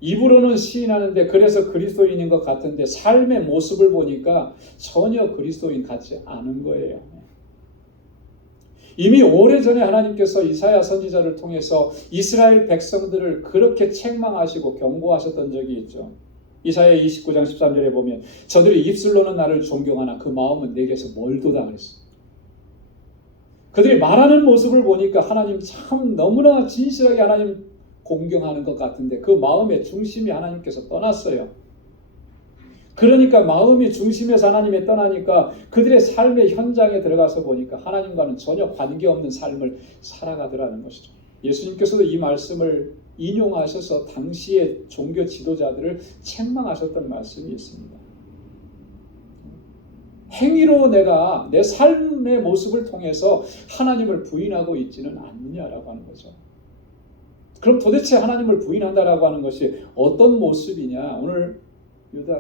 입으로는 시인하는데 그래서 그리스도인인 것 같은데 삶의 모습을 보니까 전혀 그리스도인 같지 않은 거예요. 이미 오래전에 하나님께서 이사야 선지자를 통해서 이스라엘 백성들을 그렇게 책망하시고 경고하셨던 적이 있죠. 이사야 29장 13절에 보면 저들이 입술로는 나를 존경하나 그 마음은 내게서 멀도다 그랬어요. 그들이 말하는 모습을 보니까 하나님 참 너무나 진실하게 하나님 공경하는 것 같은데 그 마음의 중심이 하나님께서 떠났어요. 그러니까 마음이 중심에서 하나님에 떠나니까 그들의 삶의 현장에 들어가서 보니까 하나님과는 전혀 관계없는 삶을 살아가더라는 것이죠. 예수님께서도 이 말씀을 인용하셔서 당시의 종교 지도자들을 책망하셨던 말씀이 있습니다. 행위로 내가 내 삶의 모습을 통해서 하나님을 부인하고 있지는 않느냐라고 하는 거죠. 그럼 도대체 하나님을 부인한다라고 하는 것이 어떤 모습이냐? 오늘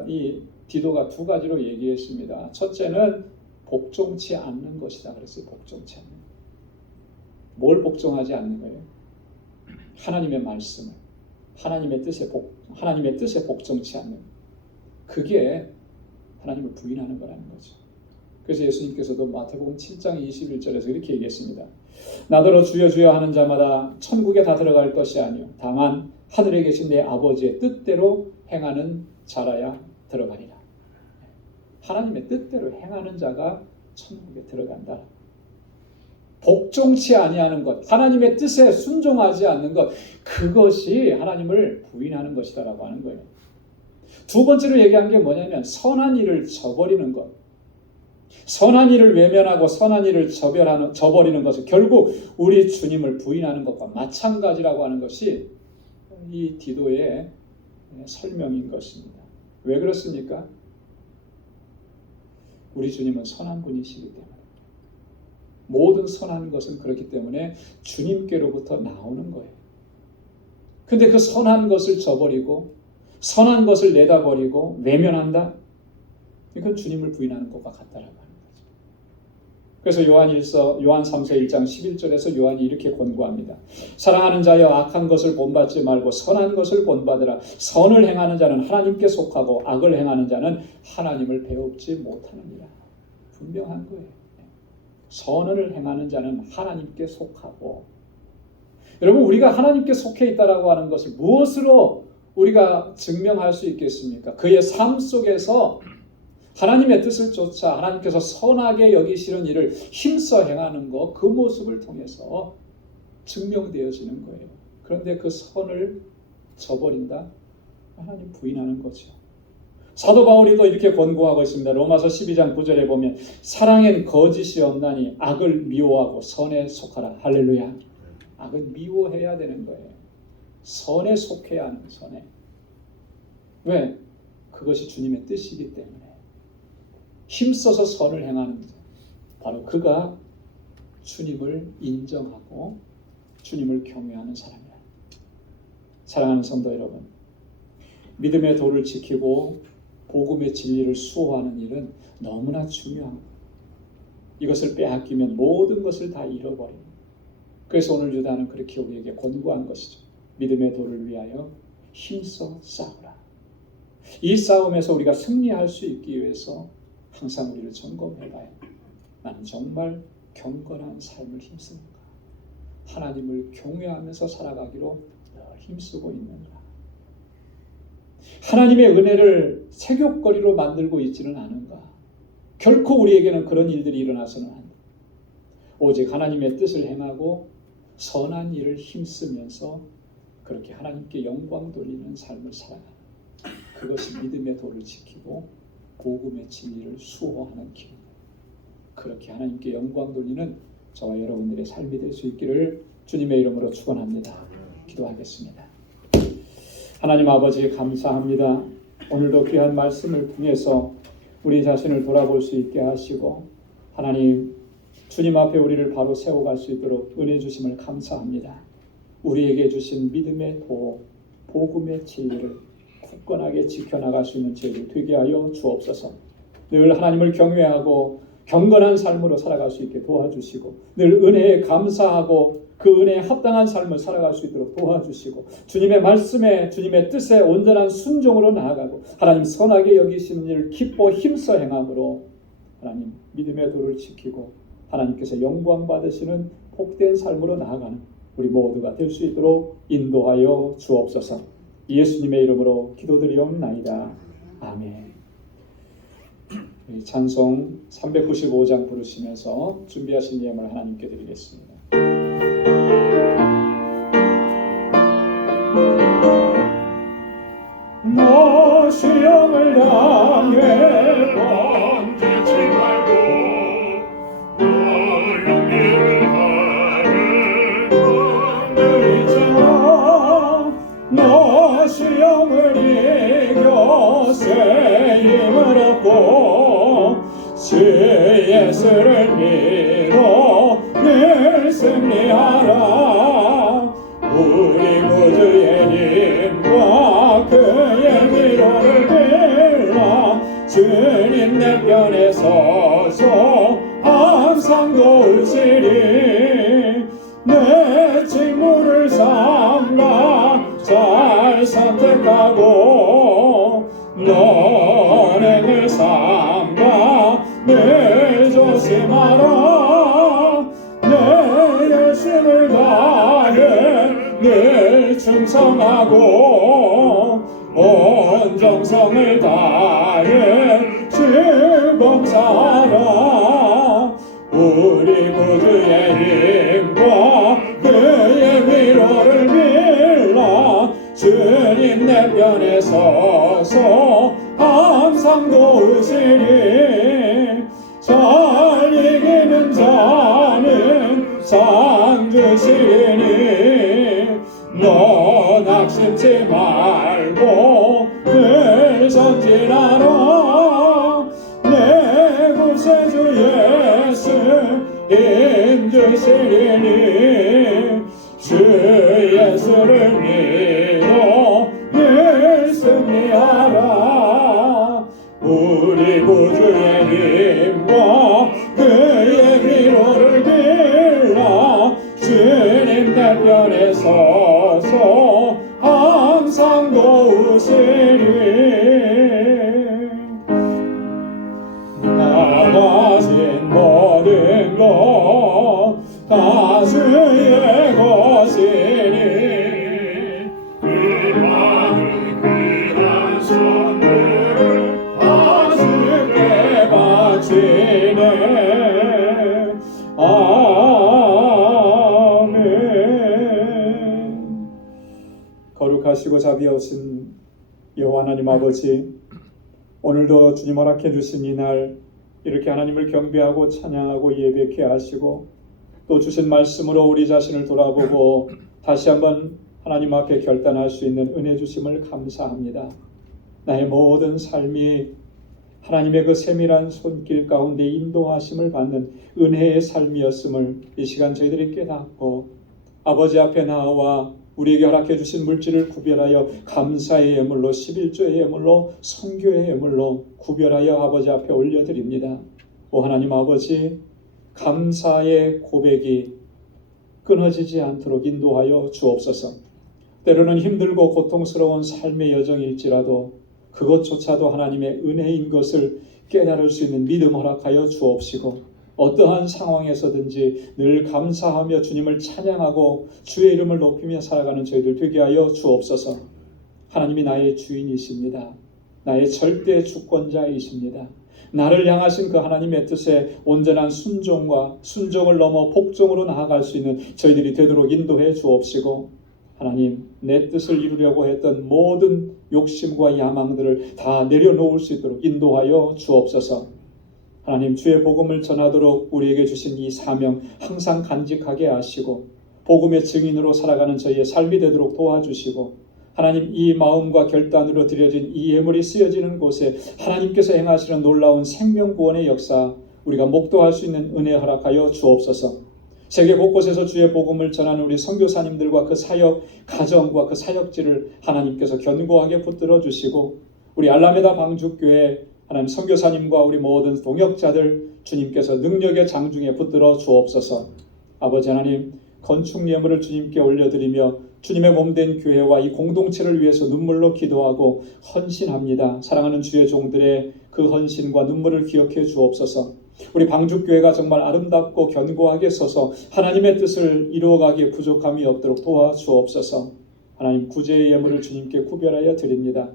이 디도가 두 가지로 얘기했습니다. 첫째는 복종치 않는 것이다 그랬어요. 복종치 않는. 뭘 복종하지 않는 거예요? 하나님의 말씀을, 하나님의 뜻에 복종치 않는. 그게 하나님을 부인하는 거라는 거죠. 그래서 예수님께서도 마태복음 7장 21절에서 이렇게 얘기했습니다. 나더러 주여 주여 하는 자마다 천국에 다 들어갈 것이 아니요 다만 하늘에 계신 내 아버지의 뜻대로 행하는 자라야 들어가리라. 하나님의 뜻대로 행하는 자가 천국에 들어간다. 복종치 아니하는 것, 하나님의 뜻에 순종하지 않는 것, 그것이 하나님을 부인하는 것이다라고 하는 거예요. 두 번째로 얘기한 게 뭐냐면 선한 일을 저버리는 것. 선한 일을 외면하고 선한 일을 저버리는 것은 결국 우리 주님을 부인하는 것과 마찬가지라고 하는 것이 이 디도의 설명인 것입니다. 왜 그렇습니까? 우리 주님은 선한 분이시기 때문에, 모든 선한 것은 그렇기 때문에 주님께로부터 나오는 거예요. 근데 그 선한 것을 저버리고 선한 것을 내다버리고 외면한다? 이건 주님을 부인하는 것과 같다라고 하는 거죠. 그래서 요한 3서 1장 11절에서 요한이 이렇게 권고합니다. 사랑하는 자여, 악한 것을 본받지 말고 선한 것을 본받으라. 선을 행하는 자는 하나님께 속하고 악을 행하는 자는 하나님을 배웁지 못하느니라. 분명한 거예요. 선을 행하는 자는 하나님께 속하고, 여러분, 우리가 하나님께 속해 있다라고 하는 것을 무엇으로 우리가 증명할 수 있겠습니까? 그의 삶 속에서 하나님의 뜻을 쫓아 하나님께서 선하게 여기시는 일을 힘써 행하는 것, 그 모습을 통해서 증명되어지는 거예요. 그런데 그 선을 저버린다? 하나님 부인하는 거죠. 사도 바울이 또 이렇게 권고하고 있습니다. 로마서 12장 9절에 보면 사랑엔 거짓이 없나니 악을 미워하고 선에 속하라. 할렐루야. 악은 미워해야 되는 거예요. 선에 속해야 하는, 선에. 왜? 그것이 주님의 뜻이기 때문에. 힘써서 선을 행하는 자, 바로 그가 주님을 인정하고 주님을 경외하는 사람이야. 사랑하는 성도 여러분, 믿음의 도를 지키고 복음의 진리를 수호하는 일은 너무나 중요한 거예요. 이것을 빼앗기면 모든 것을 다 잃어버립니다. 그래서 오늘 유다는 그렇게 우리에게 권고한 것이죠. 믿음의 도를 위하여 힘써 싸우라. 이 싸움에서 우리가 승리할 수 있기 위해서 항상 우리를 점검해봐야 합니다. 나는 정말 경건한 삶을 힘쓰는가? 하나님을 경외하면서 살아가기로 늘 힘쓰고 있는가? 하나님의 은혜를 세귑거리로 만들고 있지는 않은가? 결코 우리에게는 그런 일들이 일어나서는 안 돼. 오직 하나님의 뜻을 행하고 선한 일을 힘쓰면서 그렇게 하나님께 영광 돌리는 삶을 살아가는, 그것이 믿음의 도를 지키고 복음의 진리를 수호하는 길. 그렇게 하나님께 영광 돌리는 저와 여러분들의 삶이 될 수 있기를 주님의 이름으로 축원합니다. 기도하겠습니다. 하나님 아버지, 감사합니다. 오늘도 귀한 말씀을 통해서 우리 자신을 돌아볼 수 있게 하시고 하나님, 주님 앞에 우리를 바로 세워갈 수 있도록 은혜 주심을 감사합니다. 우리에게 주신 믿음의 도, 복음의 진리를 굳건하게 지켜나갈 수 있는 저희들 되게 하여 주옵소서. 늘 하나님을 경외하고 경건한 삶으로 살아갈 수 있게 도와주시고, 늘 은혜에 감사하고 그 은혜에 합당한 삶을 살아갈 수 있도록 도와주시고, 주님의 말씀에, 주님의 뜻에 온전한 순종으로 나아가고 하나님 선하게 여기시는 일을 기뻐 힘써 행함으로 하나님 믿음의 도를 지키고 하나님께서 영광 받으시는 복된 삶으로 나아가는 우리 모두가 될 수 있도록 인도하여 주옵소서. 예수님의 이름으로 기도드리옵나이다. 아멘. 찬송 395장 부르시면서 준비하신 예물 하나님께 드리겠습니다. 너 시험을 당해 번지지 말고 너 용기를 하는 늘 있잖아. 너 시험을 이겨 새 힘을 얻고 주 예수를 믿어 늘 승리하라. 우리 구주의 힘과 그의 위로를 빌라. 주님 내 편에 서서 항상 도우시리. 내 직무를 삼가 잘 선택하고 너는 늘 삼가 늘 조심하라. 내 열심을 다해 늘 충성하고 온 정성을 다해 주 범사하라. 우리 구주의 아쉽지 말고 늘 전진하라. 내 구세주 예수 힘주시리니 주 예수를 믿어 늘 승리하라. 우리 구주의 힘과 그의 위로를 빌라. 주님 내 편에 서서 항상 도우시리. 나 가진 모든 것 다 주의 것이니 그 받은 귀한 선물을 다 주께 바치네. 아멘. 거룩하시고 자비하신 여호와 하나님 아버지, 오늘도 주님 허락해 주신 이날 이렇게 하나님을 경배하고 찬양하고 예배케 하시고 또 주신 말씀으로 우리 자신을 돌아보고 다시 한번 하나님 앞에 결단할 수 있는 은혜 주심을 감사합니다. 나의 모든 삶이 하나님의 그 세밀한 손길 가운데 인도하심을 받는 은혜의 삶이었음을 이 시간 저희들이 깨닫고 아버지 앞에 나와 우리에게 허락해 주신 물질을 구별하여 감사의 예물로 11조의 예물로 선교의 예물로 구별하여 아버지 앞에 올려드립니다. 오 하나님 아버지, 감사의 고백이 끊어지지 않도록 인도하여 주옵소서. 때로는 힘들고 고통스러운 삶의 여정일지라도 그것조차도 하나님의 은혜인 것을 깨달을 수 있는 믿음 허락하여 주옵시고 어떠한 상황에서든지 늘 감사하며 주님을 찬양하고 주의 이름을 높이며 살아가는 저희들 되게 하여 주옵소서. 하나님이 나의 주인이십니다. 나의 절대 주권자이십니다. 나를 향하신 그 하나님의 뜻에 온전한 순종을 넘어 복종으로 나아갈 수 있는 저희들이 되도록 인도해 주옵시고 하나님, 내 뜻을 이루려고 했던 모든 욕심과 야망들을 다 내려놓을 수 있도록 인도하여 주옵소서. 하나님, 주의 복음을 전하도록 우리에게 주신 이 사명 항상 간직하게 하시고 복음의 증인으로 살아가는 저희의 삶이 되도록 도와주시고 하나님, 이 마음과 결단으로 드려진 이 예물이 쓰여지는 곳에 하나님께서 행하시는 놀라운 생명구원의 역사 우리가 목도할 수 있는 은혜 허락하여 주옵소서. 세계 곳곳에서 주의 복음을 전하는 우리 선교사님들과 그 사역 가정과 그 사역지를 하나님께서 견고하게 붙들어 주시고 우리 알라메다 방주교회 하나님 선교사님과 우리 모든 동역자들 주님께서 능력의 장중에 붙들어 주옵소서. 아버지 하나님, 건축 예물을 주님께 올려드리며 주님의 몸된 교회와 이 공동체를 위해서 눈물로 기도하고 헌신합니다. 사랑하는 주의 종들의 그 헌신과 눈물을 기억해 주옵소서. 우리 방주교회가 정말 아름답고 견고하게 서서 하나님의 뜻을 이루어가기에 부족함이 없도록 도와주옵소서. 하나님, 구제의 예물을 주님께 구별하여 드립니다.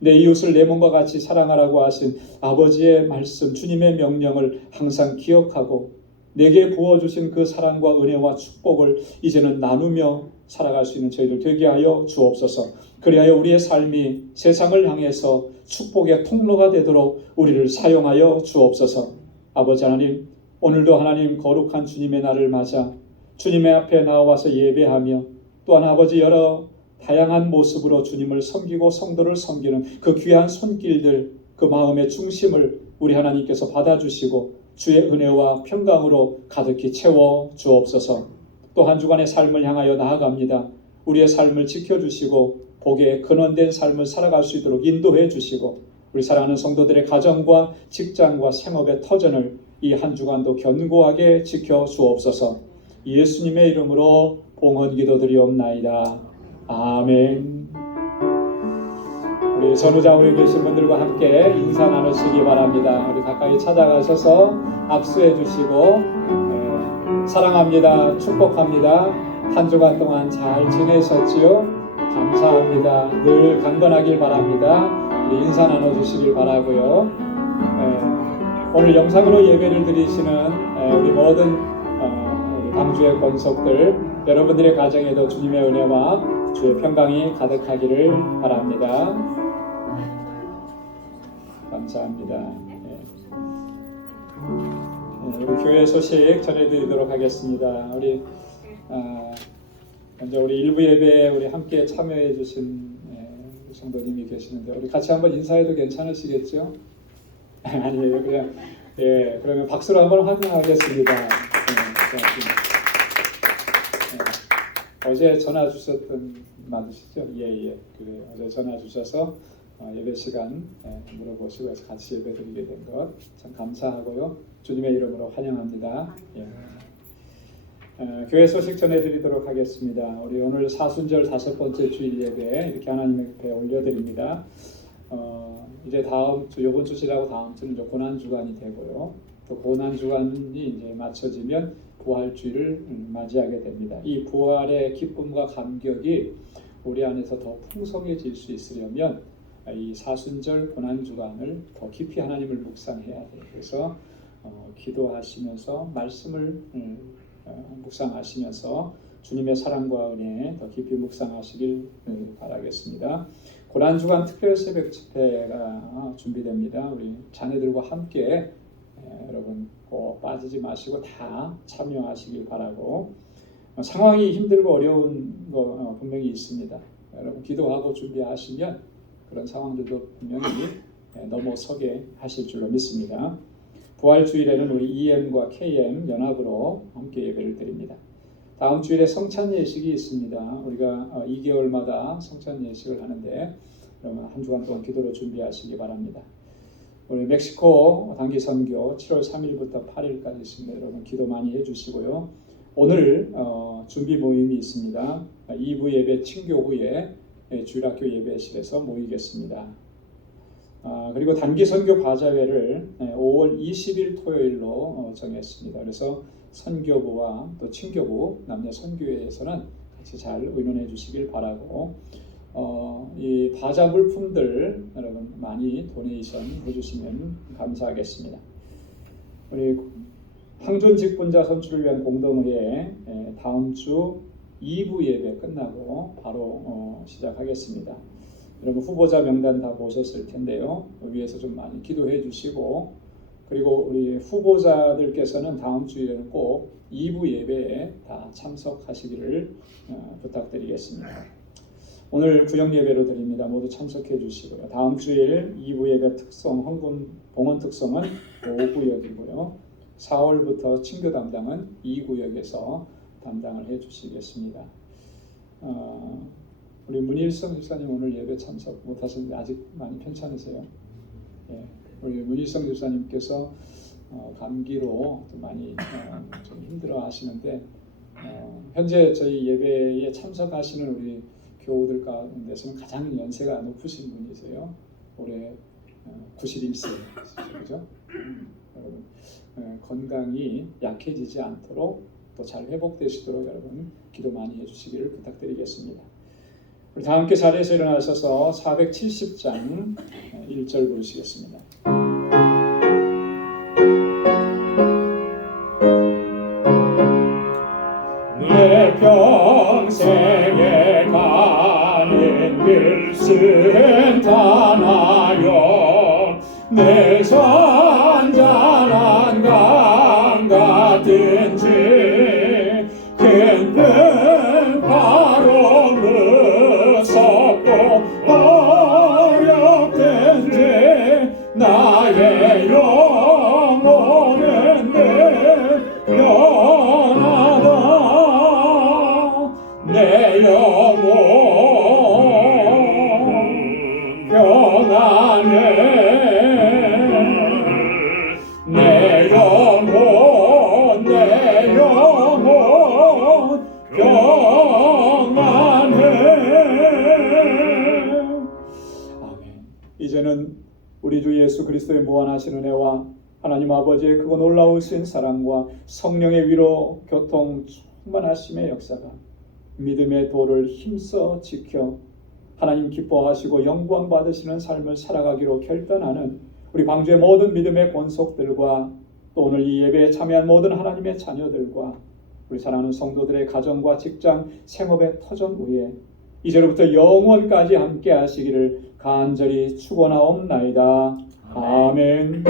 내 이웃을 내 몸과 같이 사랑하라고 하신 아버지의 말씀, 주님의 명령을 항상 기억하고 내게 부어주신 그 사랑과 은혜와 축복을 이제는 나누며 살아갈 수 있는 저희들 되게 하여 주옵소서. 그리하여 우리의 삶이 세상을 향해서 축복의 통로가 되도록 우리를 사용하여 주옵소서. 아버지 하나님, 오늘도 하나님 거룩한 주님의 날을 맞아 주님의 앞에 나와서 예배하며 또한 아버지 여러 다양한 모습으로 주님을 섬기고 성도를 섬기는 그 귀한 손길들, 그 마음의 중심을 우리 하나님께서 받아주시고 주의 은혜와 평강으로 가득히 채워 주옵소서. 또 한 주간의 삶을 향하여 나아갑니다. 우리의 삶을 지켜주시고 복에 근원된 삶을 살아갈 수 있도록 인도해 주시고 우리 사랑하는 성도들의 가정과 직장과 생업의 터전을 이 한 주간도 견고하게 지켜 주옵소서. 예수님의 이름으로 봉헌 기도드리옵나이다. 아멘. 우리 선우좌우에 계신 분들과 함께 인사 나누시기 바랍니다. 우리 가까이 찾아가셔서 악수해 주시고 사랑합니다. 축복합니다. 한 주간 동안 잘 지내셨지요? 감사합니다. 늘 강건하길 바랍니다. 우리 인사 나눠주시길 바라고요. 오늘 영상으로 예배를 드리시는 우리 모든 우리 방주의 권속들 여러분들의 가정에도 주님의 은혜와 주의 평강이 가득하기를 바랍니다. 감사합니다. 우리 교회 소식 전해드리도록 하겠습니다. 우리 먼저 우리 일부 예배에 우리 함께 참여해 주신 성도님이 계시는데 우리 같이 한번 인사해도 괜찮으시겠죠? 아니에요. 그냥 그러면 박수로 한번 환영하겠습니다. 어제 전화 주셨던 맞으시죠? 예. 그래 어제 전화 주셔서 예배 시간 물어보시고 해서 같이 예배 드리게 된 것 참 감사하고요. 주님의 이름으로 환영합니다. 교회 소식 전해드리도록 하겠습니다. 우리 오늘 사순절 5번째 주일 예배 이렇게 하나님 앞에 올려드립니다. 이제 다음 주, 이번 주 지나고 다음 주는 이제 고난 주간이 되고요. 또 고난 주간이 이제 맞춰지면 부활 주일을 맞이하게 됩니다. 이 부활의 기쁨과 감격이 우리 안에서 더 풍성해질 수 있으려면 이 사순절 고난 주간을 더 깊이 하나님을 묵상해야 돼요. 그래서 기도하시면서 말씀을 묵상하시면서 주님의 사랑과 은혜 더 깊이 묵상하시길 바라겠습니다. 고난주간 특별 새벽 집회가 준비됩니다. 우리 자녀들과 함께 여러분 꼭 빠지지 마시고 다 참여하시길 바라고 상황이 힘들고 어려운 거 분명히 있습니다. 여러분 기도하고 준비하시면 그런 상황들도 분명히 넘어서게 하실 줄로 믿습니다. 부활주일에는 우리 EM과 KM 연합으로 함께 예배를 드립니다. 다음 주일에 성찬 예식이 있습니다. 우리가 2개월마다 성찬 예식을 하는데 그러면 한 주간 동안 기도로 준비하시기 바랍니다. 우리 멕시코 단기 선교 7월 3일부터 8일까지 있습니다. 여러분 기도 많이 해주시고요. 오늘 준비 모임이 있습니다. 2부 예배 친교 후에 주일학교 예배실에서 모이겠습니다. 그리고 단기 선교 바자회를 5월 20일 토요일로 정했습니다. 그래서 선교부와 또 친교부 남녀 선교회에서는 같이 잘 의논해 주시길 바라고 이 바자 물품들 여러분 많이 도네이션 해주시면 감사하겠습니다. 우리 항존 직분자 선출을 위한 공동회의 다음 주 2부 예배 끝나고 바로 시작하겠습니다. 여러분 후보자 명단 다 보셨을 텐데요. 위에서 좀 많이 기도해 주시고 그리고 우리 후보자들께서는 다음 주일에는 꼭 2부 예배에 다 참석하시기를 부탁드리겠습니다. 오늘 구역 예배로 드립니다. 모두 참석해 주시고요. 다음 주일 2부 예배 특성 헌금 봉헌 특성은 5구역이고요. 4월부터 친교 담당은 2구역에서 담당을 해 주시겠습니다. 우리 문일성 집사님 오늘 예배 참석 못하셨는데 아직 많이 편찮으세요? 예, 우리 문일성 집사님께서 감기로 좀 많이 좀 힘들어하시는데 현재 저희 예배에 참석하시는 우리 교우들 가운데서는 가장 연세가 높으신 분이세요. 올해 91세, 그죠? 여러분 건강이 약해지지 않도록 또 잘 회복되시도록 여러분 기도 많이 해주시기를 부탁드리겠습니다. 우리 다 함께 자리에서 일어나셔서 470장 1절 부르시겠습니다. 내 평생에 가는 길 순탄하여 내 잔잔한 강 같은지 큰 바로 무섭고 어렵든지 나의 영혼은 변하다 내 영혼 변하네 내 영혼 평안해. 아멘. 이제는 우리 주 예수 그리스도의 무한하신 은혜와 하나님 아버지의 크고 놀라우신 사랑과 성령의 위로 교통 충만하심의 역사가 믿음의 도를 힘써 지켜 하나님 기뻐하시고 영광 받으시는 삶을 살아가기로 결단하는 우리 광주의 모든 믿음의 권속들과 또 오늘 이 예배에 참여한 모든 하나님의 자녀들과 우리 사랑하는 성도들의 가정과 직장, 생업의 터전 위에 이제로부터 영원까지 함께 하시기를 간절히 축원하옵나이다. 아멘.